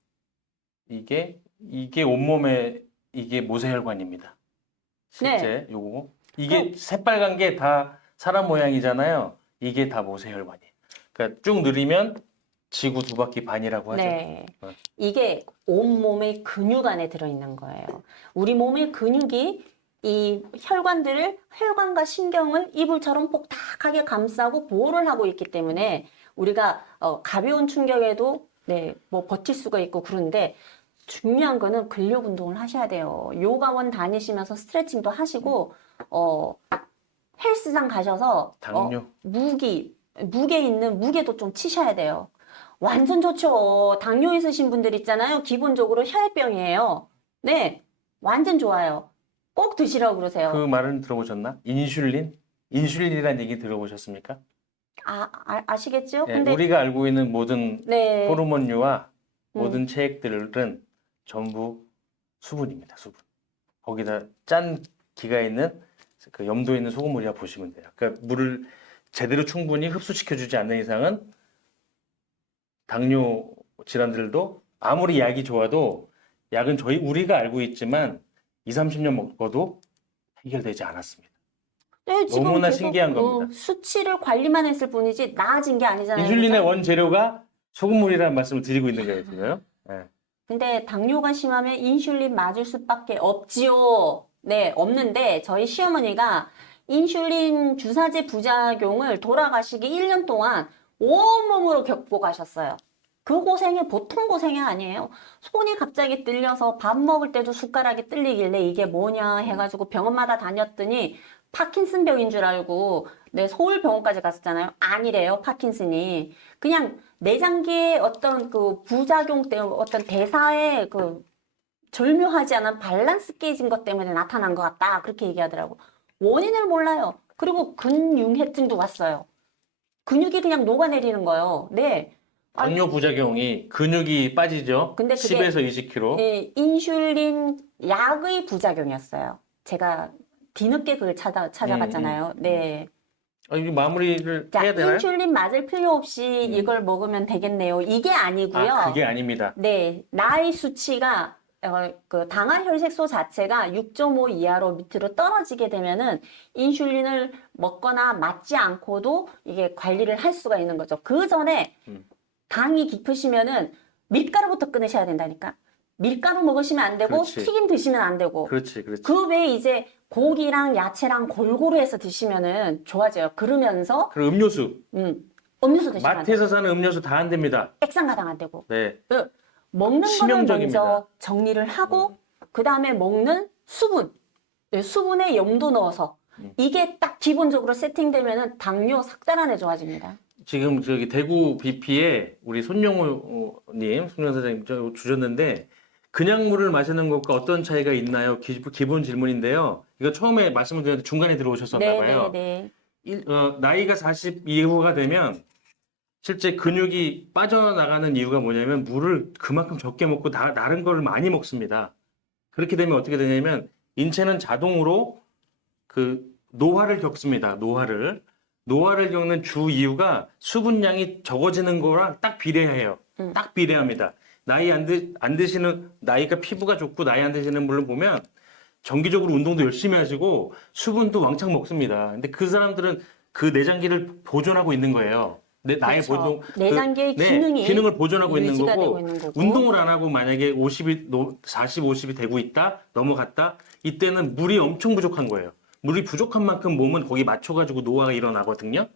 이게 온몸에 이게 모세혈관입니다. 실제 요거 이게 새빨간 게 다 사람 모양이잖아요. 이게 다 모세혈관이에요. 그러니까 쭉 누리면 지구 두 바퀴 반이라고 하죠. 네. 이게 온몸의 근육 안에 들어있는 거예요. 우리 몸의 근육이 이 혈관과 신경을 이불처럼 뽁닥하게 감싸고 보호를 하고 있기 때문에 우리가 가벼운 충격에도 뭐 버틸 수가 있고 그런데 중요한 거는 근력 운동을 하셔야 돼요. 요가원 다니시면서 스트레칭도 하시고 헬스장 가셔서 당뇨. 무게 있는 무게도 좀 치셔야 돼요. 완전 좋죠. 당뇨 있으신 분들 있잖아요. 기본적으로 혈액병이에요. 네, 완전 좋아요. 꼭 드시라고 그러세요. 그 말은 들어보셨나? 인슐린? 인슐린이라는 얘기 들어보셨습니까? 아시겠죠? 예, 근데 우리가 알고 있는 모든 네, 호르몬류와 모든 체액들은 전부 수분입니다. 수분. 거기다 짠 기가 있는 그 염도에 있는 소금물이라 보시면 돼요. 그러니까 물을 제대로 충분히 흡수시켜주지 않는 이상은 당뇨 질환들도 아무리 약이 좋아도 약은 우리가 알고 있지만 2, 30년 먹어도 해결되지 않았습니다. 네, 지금 너무나 계속 신기한 겁니다. 수치를 관리만 했을 뿐이지 나아진 게 아니잖아요. 인슐린의 그죠? 원재료가 소금물이라는 말씀을 드리고 있는 거예요, 지금. 예. 근데 당뇨가 심하면 인슐린 맞을 수밖에 없지요. 네, 없는데 저희 시어머니가 인슐린 주사제 부작용을 돌아가시기 1년 동안 온몸으로 겪고 가셨어요. 그 고생이 보통 고생이 아니에요. 손이 갑자기 떨려서 밥 먹을 때도 숟가락이 떨리길래 이게 뭐냐 해가지고 병원마다 다녔더니 파킨슨병인 줄 알고 서울병원까지 갔었잖아요. 아니래요, 파킨슨이. 그냥 내장기의 어떤 그 부작용 때문에 어떤 대사의 그 절묘하지 않은 밸런스 깨진 것 때문에 나타난 것 같다. 그렇게 얘기하더라고. 원인을 몰라요. 그리고 근융해증도 왔어요. 근육이 그냥 녹아내리는 거예요. 네. 당뇨 부작용이 근육이 빠지죠. 근데 그게 10에서 20kg. 인슐린 약의 부작용이었어요. 제가 뒤늦게 그걸 찾아봤잖아요. 네. 이게 마무리를 자, 해야 되나요? 인슐린 맞을 필요 없이 이걸 먹으면 되겠네요. 이게 아니고요. 그게 아닙니다. 네, 나의 수치가 그 당화 혈색소 자체가 6.5 이하로 밑으로 떨어지게 되면은 인슐린을 먹거나 맞지 않고도 이게 관리를 할 수가 있는 거죠. 그 전에 당이 깊으시면은 밀가루부터 끊으셔야 된다니까. 밀가루 먹으시면 안 되고 그렇지. 튀김 드시면 안 되고 그렇지, 그렇지. 그 외에 이제 고기랑 야채랑 골고루 해서 드시면은 좋아져요. 그러면서 그리고 음료수. 음료수 드시면 안 돼요. 마트에서 사는 음료수 다 안 됩니다. 액상가당 안 되고. 네. 먹는 거를 치명적입니다. 먼저 정리를 하고 그 다음에 먹는 수분, 수분에 염도 넣어서 이게 딱 기본적으로 세팅되면은 당뇨 삭 달아내 좋아집니다. 지금 저기 대구 BP에 우리 손영우님, 손영 사장님 주셨는데 그냥 물을 마시는 것과 어떤 차이가 있나요? 기본 질문인데요. 이거 처음에 말씀을 드렸는데 중간에 들어오셨었나 봐요. 네. 나이가 40 이후가 되면 실제 근육이 빠져나가는 이유가 뭐냐면 물을 그만큼 적게 먹고 다른 걸 많이 먹습니다. 그렇게 되면 어떻게 되냐면 인체는 자동으로 그 노화를 겪습니다. 노화를 겪는 주 이유가 수분량이 적어지는 거랑 딱 비례해요. 딱 비례합니다. 나이 안 드시는, 나이가 피부가 좋고 나이 안 드시는 분을 보면 정기적으로 운동도 열심히 하시고 수분도 왕창 먹습니다. 근데 그 사람들은 그 내장기를 보존하고 있는 거예요. 나의 그렇죠. 보존, 내장기의 네, 기능이 기능을 보존하고 있는 유지가 되고 거고, 있는 거고. 운동을 안 하고 만약에 40, 50이 되고 있다, 넘어갔다, 이때는 물이 엄청 부족한 거예요. 물이 부족한 만큼 몸은 거기 맞춰가지고 노화가 일어나거든요.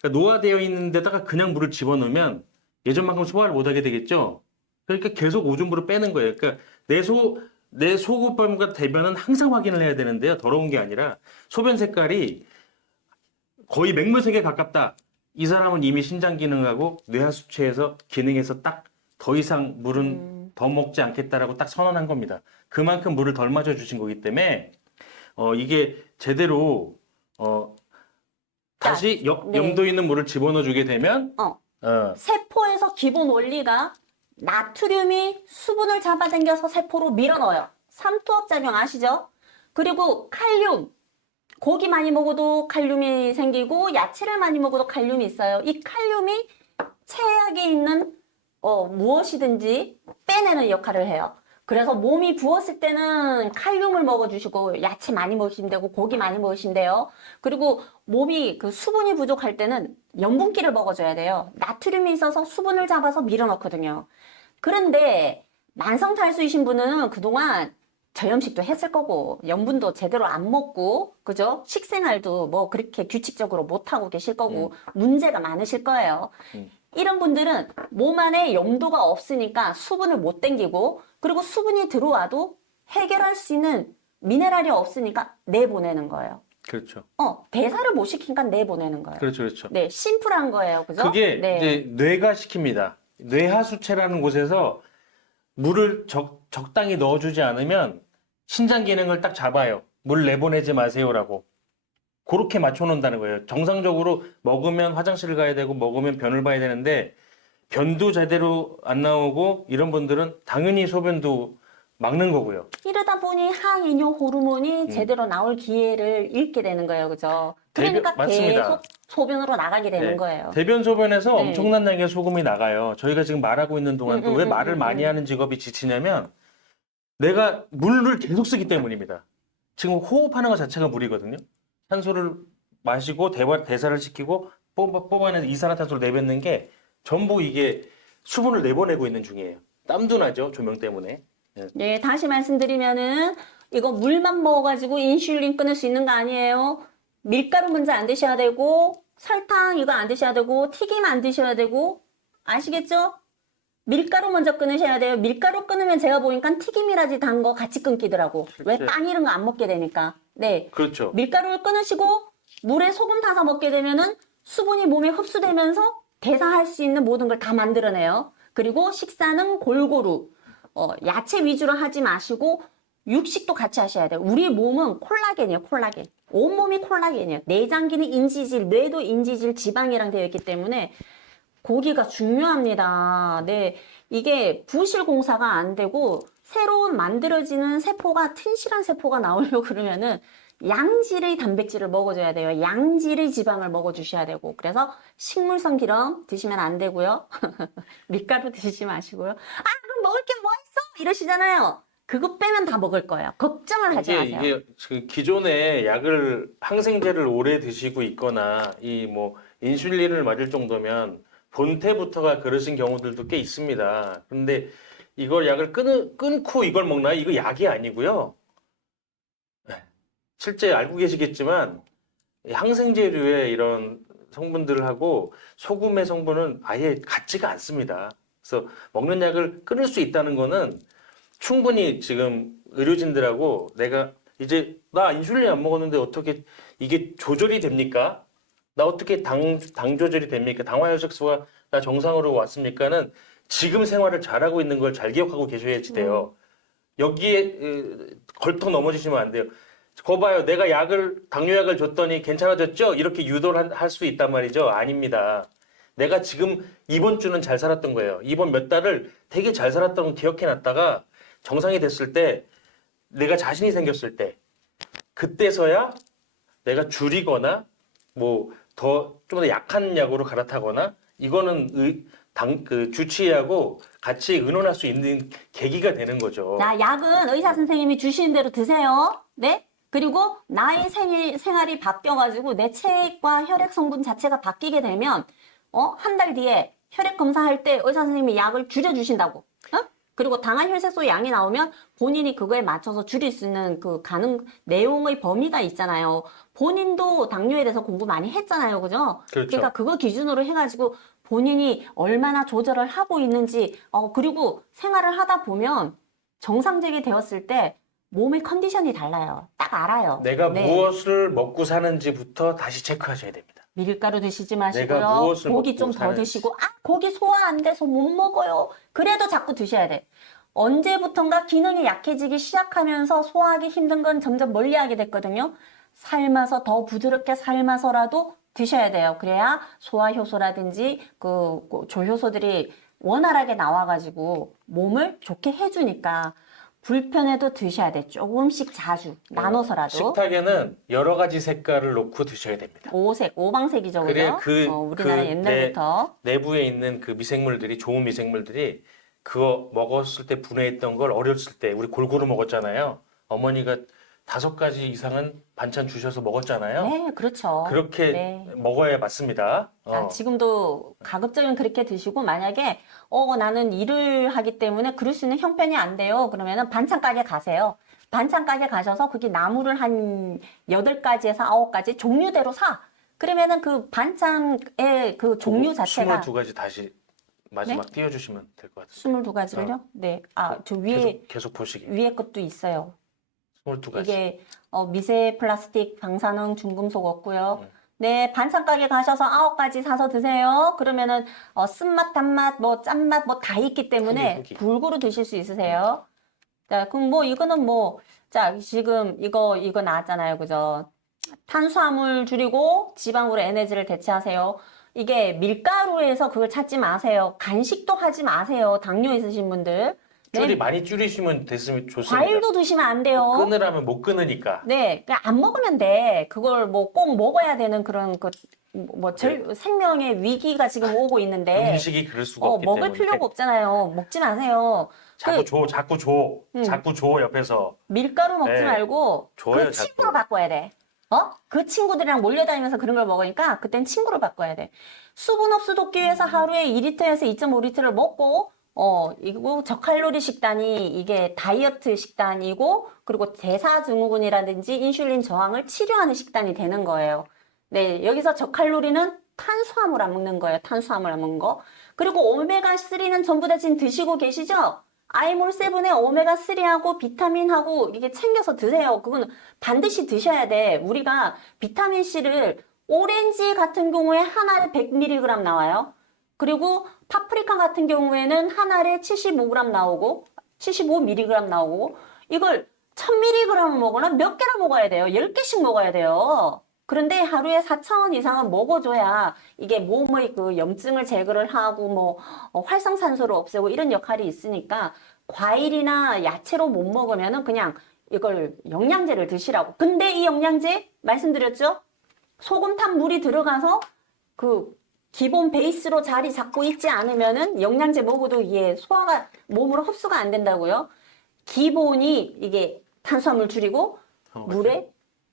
그러니까 노화되어 있는 데다가 그냥 물을 집어넣으면 예전만큼 소화를 못하게 되겠죠. 그러니까 계속 오줌물을 빼는 거예요. 그러니까 내 속옷과 대변은 항상 확인을 해야 되는데요. 더러운 게 아니라 소변 색깔이 거의 맹물색에 가깝다. 이 사람은 이미 신장 기능하고 뇌하수체에서 기능에서 딱 더 이상 물은 더 먹지 않겠다라고 딱 선언한 겁니다. 그만큼 물을 덜 마셔 주신 거기 때문에 이게 제대로 다시 네. 염도 있는 물을 집어넣어 주게 되면 세포에서 기본 원리가 나트륨이 수분을 잡아당겨서 세포로 밀어넣어요. 삼투압 작용 아시죠? 그리고 칼륨, 고기 많이 먹어도 칼륨이 생기고 야채를 많이 먹어도 칼륨이 있어요. 이 칼륨이 체액에 있는 무엇이든지 빼내는 역할을 해요. 그래서 몸이 부었을 때는 칼륨을 먹어주시고 야채 많이 먹으시면 되고 고기 많이 먹으시면 돼요. 그리고 몸이 그 수분이 부족할 때는 염분기를 먹어줘야 돼요. 나트륨이 있어서 수분을 잡아서 밀어넣거든요. 그런데 만성 탈수이신 분은 그동안 저염식도 했을 거고 염분도 제대로 안 먹고 그죠? 식생활도 뭐 그렇게 규칙적으로 못 하고 계실 거고 문제가 많으실 거예요. 이런 분들은 몸 안에 염도가 없으니까 수분을 못 땡기고 그리고 수분이 들어와도 해결할 수 있는 미네랄이 없으니까 내보내는 거예요. 그렇죠. 대사를 못 시키니까 내보내는 거예요. 그렇죠, 그렇죠. 네, 심플한 거예요. 그죠? 그게 네. 이제 뇌가 시킵니다. 뇌하수체라는 곳에서 물을 적당히 넣어주지 않으면 신장 기능을 딱 잡아요. 물 내보내지 마세요라고. 그렇게 맞춰놓는다는 거예요. 정상적으로 먹으면 화장실을 가야 되고 먹으면 변을 봐야 되는데 변도 제대로 안 나오고 이런 분들은 당연히 소변도 막는 거고요. 이러다 보니 항이뇨 호르몬이 제대로 나올 기회를 잃게 되는 거예요. 그죠? 그러니까 맞습니다. 계속 소변으로 나가게 되는 네. 거예요. 대변 소변에서 네. 엄청난 양의 소금이 나가요. 저희가 지금 말하고 있는 동안도 왜 말을 많이 하는 직업이 지치냐면 내가 물을 계속 쓰기 때문입니다. 지금 호흡하는 것 자체가 물이거든요. 산소를 마시고 대사를 시키고 뽑아내는 이산화탄소를 내뱉는 게 전부 이게 수분을 내보내고 있는 중이에요. 땀도 나죠, 조명 때문에. 네, 다시 말씀드리면은 이거 물만 먹어가지고 인슐린 끊을 수 있는 거 아니에요. 밀가루 먼저 안 드셔야 되고 설탕 이거 안 드셔야 되고 튀김 안 드셔야 되고 아시겠죠? 밀가루 먼저 끊으셔야 돼요. 밀가루 끊으면 제가 보니까 튀김이라지 단 거 같이 끊기더라고. 왜 그치. 빵 이런 거 안 먹게 되니까. 네. 그렇죠. 밀가루를 끊으시고 물에 소금 타서 먹게 되면은 수분이 몸에 흡수되면서 대사할 수 있는 모든 걸 다 만들어내요. 그리고 식사는 골고루 야채 위주로 하지 마시고 육식도 같이 하셔야 돼요. 우리 몸은 콜라겐이에요, 콜라겐. 온몸이 콜라겐이에요. 내장기는 인지질, 뇌도 인지질, 지방이랑 되어 있기 때문에 고기가 중요합니다. 네, 이게 부실 공사가 안 되고 새로운 만들어지는 세포가 튼실한 세포가 나오려고 그러면은 양질의 단백질을 먹어줘야 돼요. 양질의 지방을 먹어주셔야 되고 그래서 식물성 기름 드시면 안 되고요. 밀가루 드시지 마시고요. 그럼 먹을 게 뭐 있어? 이러시잖아요. 그거 빼면 다 먹을 거예요. 걱정을 하지 마세요. 이게 그 기존에 항생제를 오래 드시고 있거나 이 뭐 인슐린을 맞을 정도면 본태부터가 그러신 경우들도 꽤 있습니다. 근데 이걸 약을 끊고 이걸 먹나요? 이거 약이 아니고요. 실제 알고 계시겠지만 항생제류의 이런 성분들하고 소금의 성분은 아예 같지가 않습니다. 그래서 먹는 약을 끊을 수 있다는 거는 충분히 지금 의료진들하고 내가 이제 나 인슐린 안 먹었는데 어떻게 이게 조절이 됩니까? 나 어떻게 당 조절이 됩니까? 당화혈색소가 나 정상으로 왔습니까는 지금 생활을 잘하고 있는 걸 잘 기억하고 계셔야지 돼요. 여기에 걸터 넘어지시면 안 돼요. 거 봐요. 내가 당뇨약을 줬더니 괜찮아졌죠? 이렇게 유도를 할 수 있단 말이죠. 아닙니다. 내가 지금 이번 주는 잘 살았던 거예요. 이번 몇 달을 되게 잘 살았던 거 기억해놨다가 정상이 됐을 때 내가 자신이 생겼을 때 그때서야 내가 줄이거나 뭐 좀 더 약한 약으로 갈아타거나 이거는 그 주치의하고 같이 의논할 수 있는 계기가 되는 거죠. 자, 약은 의사 선생님이 주시는 대로 드세요. 네? 그리고 나의 생활이 바뀌어가지고 내 체액과 혈액 성분 자체가 바뀌게 되면, 한 달 뒤에 혈액 검사할 때 의사 선생님이 약을 줄여주신다고. 그리고 당한 혈색소 양이 나오면 본인이 그거에 맞춰서 줄일 수 있는 그 가능 내용의 범위가 있잖아요. 본인도 당뇨에 대해서 공부 많이 했잖아요. 그죠? 그렇죠. 그러니까 그거 기준으로 해가지고 본인이 얼마나 조절을 하고 있는지, 그리고 생활을 하다 보면 정상적이 되었을 때 몸의 컨디션이 달라요. 딱 알아요. 내가 네. 무엇을 먹고 사는지부터 다시 체크하셔야 됩니다. 밀가루 드시지 내가 마시고요. 무엇을 고기 먹고 좀 더 사는지. 드시고, 고기 소화 안 돼서 못 먹어요. 그래도 자꾸 드셔야 돼. 언제부턴가 기능이 약해지기 시작하면서 소화하기 힘든 건 점점 멀리하게 됐거든요. 삶아서 더 부드럽게 삶아서라도 드셔야 돼요. 그래야 소화 효소라든지 그 조효소들이 원활하게 나와가지고 몸을 좋게 해주니까 불편해도 드셔야 돼. 조금씩 자주 나눠서라도. 식탁에는 여러 가지 색깔을 놓고 드셔야 됩니다. 오방색이죠, 그래야 그죠? 우리나라 옛날부터. 내부에 있는 그 미생물들이, 좋은 미생물들이 그거 먹었을 때 분해했던 걸 어렸을 때 우리 골고루 먹었잖아요. 어머니가 5가지 이상은 반찬 주셔서 먹었잖아요. 네, 그렇죠. 그렇게 네. 먹어야 맞습니다. 자, 지금도 가급적이면 그렇게 드시고, 만약에, 나는 일을 하기 때문에 그럴 수 있는 형편이 안 돼요. 그러면은 반찬 가게 가세요. 반찬 가게 가셔서 거기 나물을 한 8가지에서 9가지 종류대로 사. 그러면은 그 반찬의 그 종류 자체가 22가지 다시 마지막 띄워주시면 될 것 같아요. 22가지를요? 네. 저 위에, 계속 보시기. 위에 것도 있어요. 22가지. 이게 미세 플라스틱, 방사능, 중금속 없고요. 네, 반찬 가게 가셔서 9가지 사서 드세요. 그러면은 쓴맛, 단맛, 뭐 짠맛 뭐 다 있기 때문에 후기. 골고루 드실 수 있으세요. 자, 그럼 뭐 이거는 자, 지금 이거 나왔잖아요. 그죠? 탄수화물 줄이고 지방으로 에너지를 대체하세요. 이게 밀가루에서 그걸 찾지 마세요. 간식도 하지 마세요. 당뇨 있으신 분들. 네, 많이 줄이시면 됐으면 좋습니다. 과일도 드시면 안 돼요. 끊으라면 못 끊으니까. 네, 그냥 안 먹으면 돼. 그걸 꼭 먹어야 되는 그런 생명의 위기가 지금 오고 있는데. 음식이 그럴 수가 없기 먹을 때문에. 필요가 없잖아요. 먹지 마세요. 자꾸 줘, 옆에서. 밀가루 먹지 네. 말고 줘요, 그 자꾸. 친구로 바꿔야 돼. 그 친구들이랑 몰려다니면서 그런 걸 먹으니까 그땐 친구로 바꿔야 돼. 수분 흡수 돕기 위해서 하루에 2리터에서 2.5리터를 먹고 이거 저칼로리 식단이 이게 다이어트 식단이고 그리고 대사증후군이라든지 인슐린 저항을 치료하는 식단이 되는 거예요. 네, 여기서 저칼로리는 탄수화물 안 먹는 거예요. 탄수화물 안 먹는 거. 그리고 오메가3는 전부 다 지금 드시고 계시죠? 아이몰7에 오메가3하고 비타민하고 이게 챙겨서 드세요. 그건 반드시 드셔야 돼. 우리가 비타민C를 오렌지 같은 경우에 한 알에 100mg 나와요. 그리고 파프리카 같은 경우에는 한 알에 75g 나오고 75mg 나오고 이걸 1000mg 먹으면 몇 개나 먹어야 돼요? 10개씩 먹어야 돼요. 그런데 하루에 4,000원 이상은 먹어줘야 이게 몸의 그 염증을 제거를 하고 활성산소를 없애고 이런 역할이 있으니까 과일이나 야채로 못 먹으면은 그냥 이걸 영양제를 드시라고. 근데 이 영양제 말씀드렸죠? 소금탄 물이 들어가서 그 기본 베이스로 자리 잡고 있지 않으면은 영양제 먹어도 이게 소화가 몸으로 흡수가 안 된다고요. 기본이 이게 탄수화물 줄이고 물에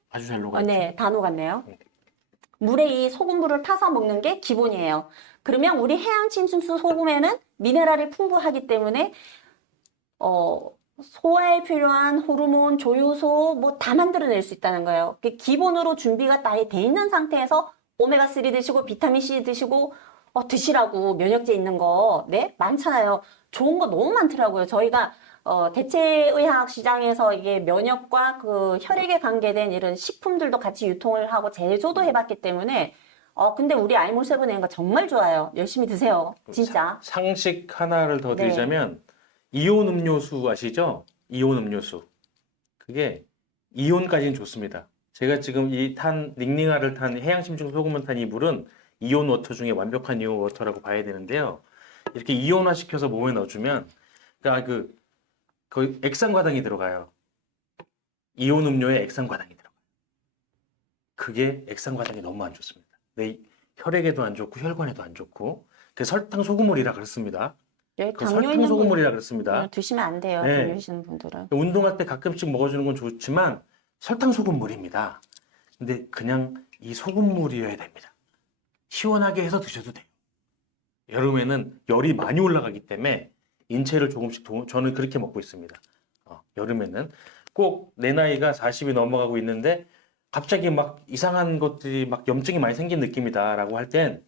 아주 잘 녹았죠. 네, 다 녹았네요. 물에 이 소금물을 타서 먹는 게 기본이에요. 그러면 우리 해양 침순수 소금에는 미네랄이 풍부하기 때문에 소화에 필요한 호르몬, 조효소 다 만들어낼 수 있다는 거예요. 기본으로 준비가 다 돼 있는 상태에서 오메가3 드시고 비타민C 드시고 드시라고 면역제 있는 거 네? 많잖아요. 좋은 거 너무 많더라고요. 저희가 대체의학 시장에서 이게 면역과 그 혈액에 관계된 이런 식품들도 같이 유통을 하고 제조도 해봤기 때문에 근데 우리 아이몰7 N가 정말 좋아요. 열심히 드세요. 진짜. 상식 하나를 더 네. 드리자면 이온 음료수 아시죠? 이온 음료수. 그게 이온까지는 좋습니다. 제가 지금 이 닝닝아를 탄 해양심중 소금을 탄 이 물은 이온 워터 중에 완벽한 이온 워터라고 봐야 되는데요. 이렇게 이온화 시켜서 몸에 넣어주면 그러니까 거의 액상과당이 들어가요. 이온 음료에 액상과당이 들어가요. 그게 액상과당이 너무 안 좋습니다. 내 혈액에도 안 좋고 혈관에도 안 좋고 그 설탕 소금물이라 그렇습니다. 예, 그 당뇨 설탕 있는 분 소금물이라 그렇습니다. 드시면 안 돼요. 네. 당뇨 있는 분들은. 운동할 때 가끔씩 먹어주는 건 좋지만 설탕 소금물입니다. 근데 그냥 이 소금물이어야 됩니다. 시원하게 해서 드셔도 돼요. 여름에는 열이 많이 올라가기 때문에 인체를 조금씩 저는 그렇게 먹고 있습니다. 여름에는 꼭 내 나이가 40이 넘어가고 있는데 갑자기 막 이상한 것들이 막 염증이 많이 생긴 느낌이다라고 할 땐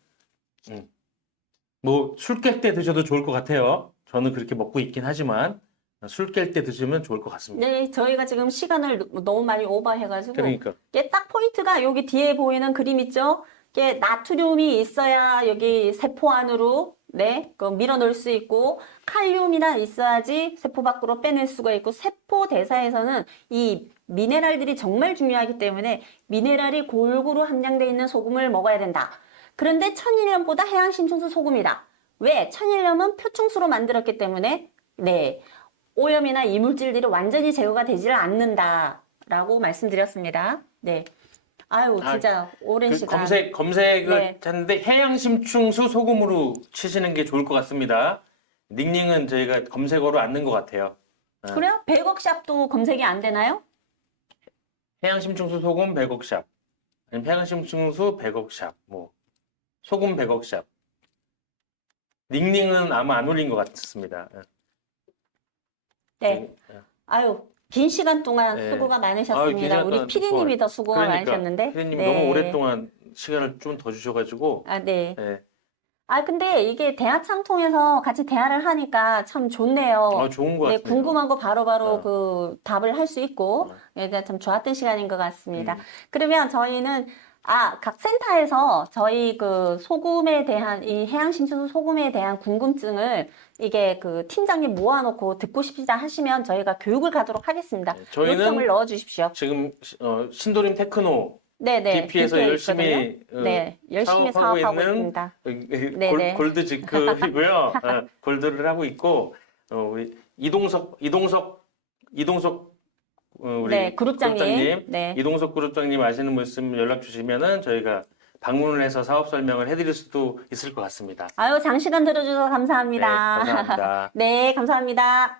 뭐 술 깰 때 드셔도 좋을 것 같아요. 저는 그렇게 먹고 있긴 하지만 술 깰 때 드시면 좋을 것 같습니다. 네, 저희가 지금 시간을 너무 많이 오버해가지고 그러니까 이게 딱 포인트가 여기 뒤에 보이는 그림 있죠? 이게 나트륨이 있어야 여기 세포 안으로 그 밀어넣을 수 있고 칼륨이나 있어야지 세포 밖으로 빼낼 수가 있고 세포 대사에서는 이 미네랄들이 정말 중요하기 때문에 미네랄이 골고루 함량되어 있는 소금을 먹어야 된다. 그런데 천일염보다 해양심층수 소금이다. 왜? 천일염은 표충수로 만들었기 때문에 오염이나 이물질들이 완전히 제거가 되지를 않는다라고 말씀드렸습니다. 네. 아유, 진짜 오랜 그 시간. 검색을 네. 했는데 해양심충수 소금으로 치시는 게 좋을 것 같습니다. 닝닝은 저희가 검색어로 안 넣은 것 같아요. 그래요? 100억샵도 검색이 안 되나요? 해양심충수 소금 100억샵 아니면 해양심충수 100억샵 뭐 소금 100억샵 닝닝은 아마 안 올린 것 같습니다. 네. 아유, 긴 시간 동안 네. 수고가 아유, 많으셨습니다. 긴 시간 우리 동안 피디님이 더 수고가 그러니까 많으셨는데. 피디님 네. 너무 오랫동안 시간을 좀 더 주셔가지고 네. 네. 근데 이게 대화창 통해서 같이 대화를 하니까 참 좋네요. 좋은 것 네, 같아요. 궁금한 거 바로바로 어. 그 답을 할 수 있고, 참 좋았던 시간인 것 같습니다. 그러면 저희는, 각 센터에서 저희 그 소금에 대한, 이 해양심층수 소금에 대한 궁금증을 이게 그 팀장님 모아놓고 듣고 싶다 하시면 저희가 교육을 가도록 하겠습니다. 저희는 요청을 넣어주십시오. 지금 신도림 테크노 네네. DP에서 DP 에 열심히 있거든요. 네, 열심히 사업하고 사업하고 있는 있습니다. 네네. 골드 지크이고요. 골드를 하고 있고 우리 이동석 우리 네, 그룹장님. 네. 이동석 그룹장님 아시는 분 있으면 연락 주시면은 저희가 방문을 해서 사업 설명을 해드릴 수도 있을 것 같습니다. 아유, 장시간 들어주셔서 감사합니다. 네, 감사합니다. 네, 감사합니다.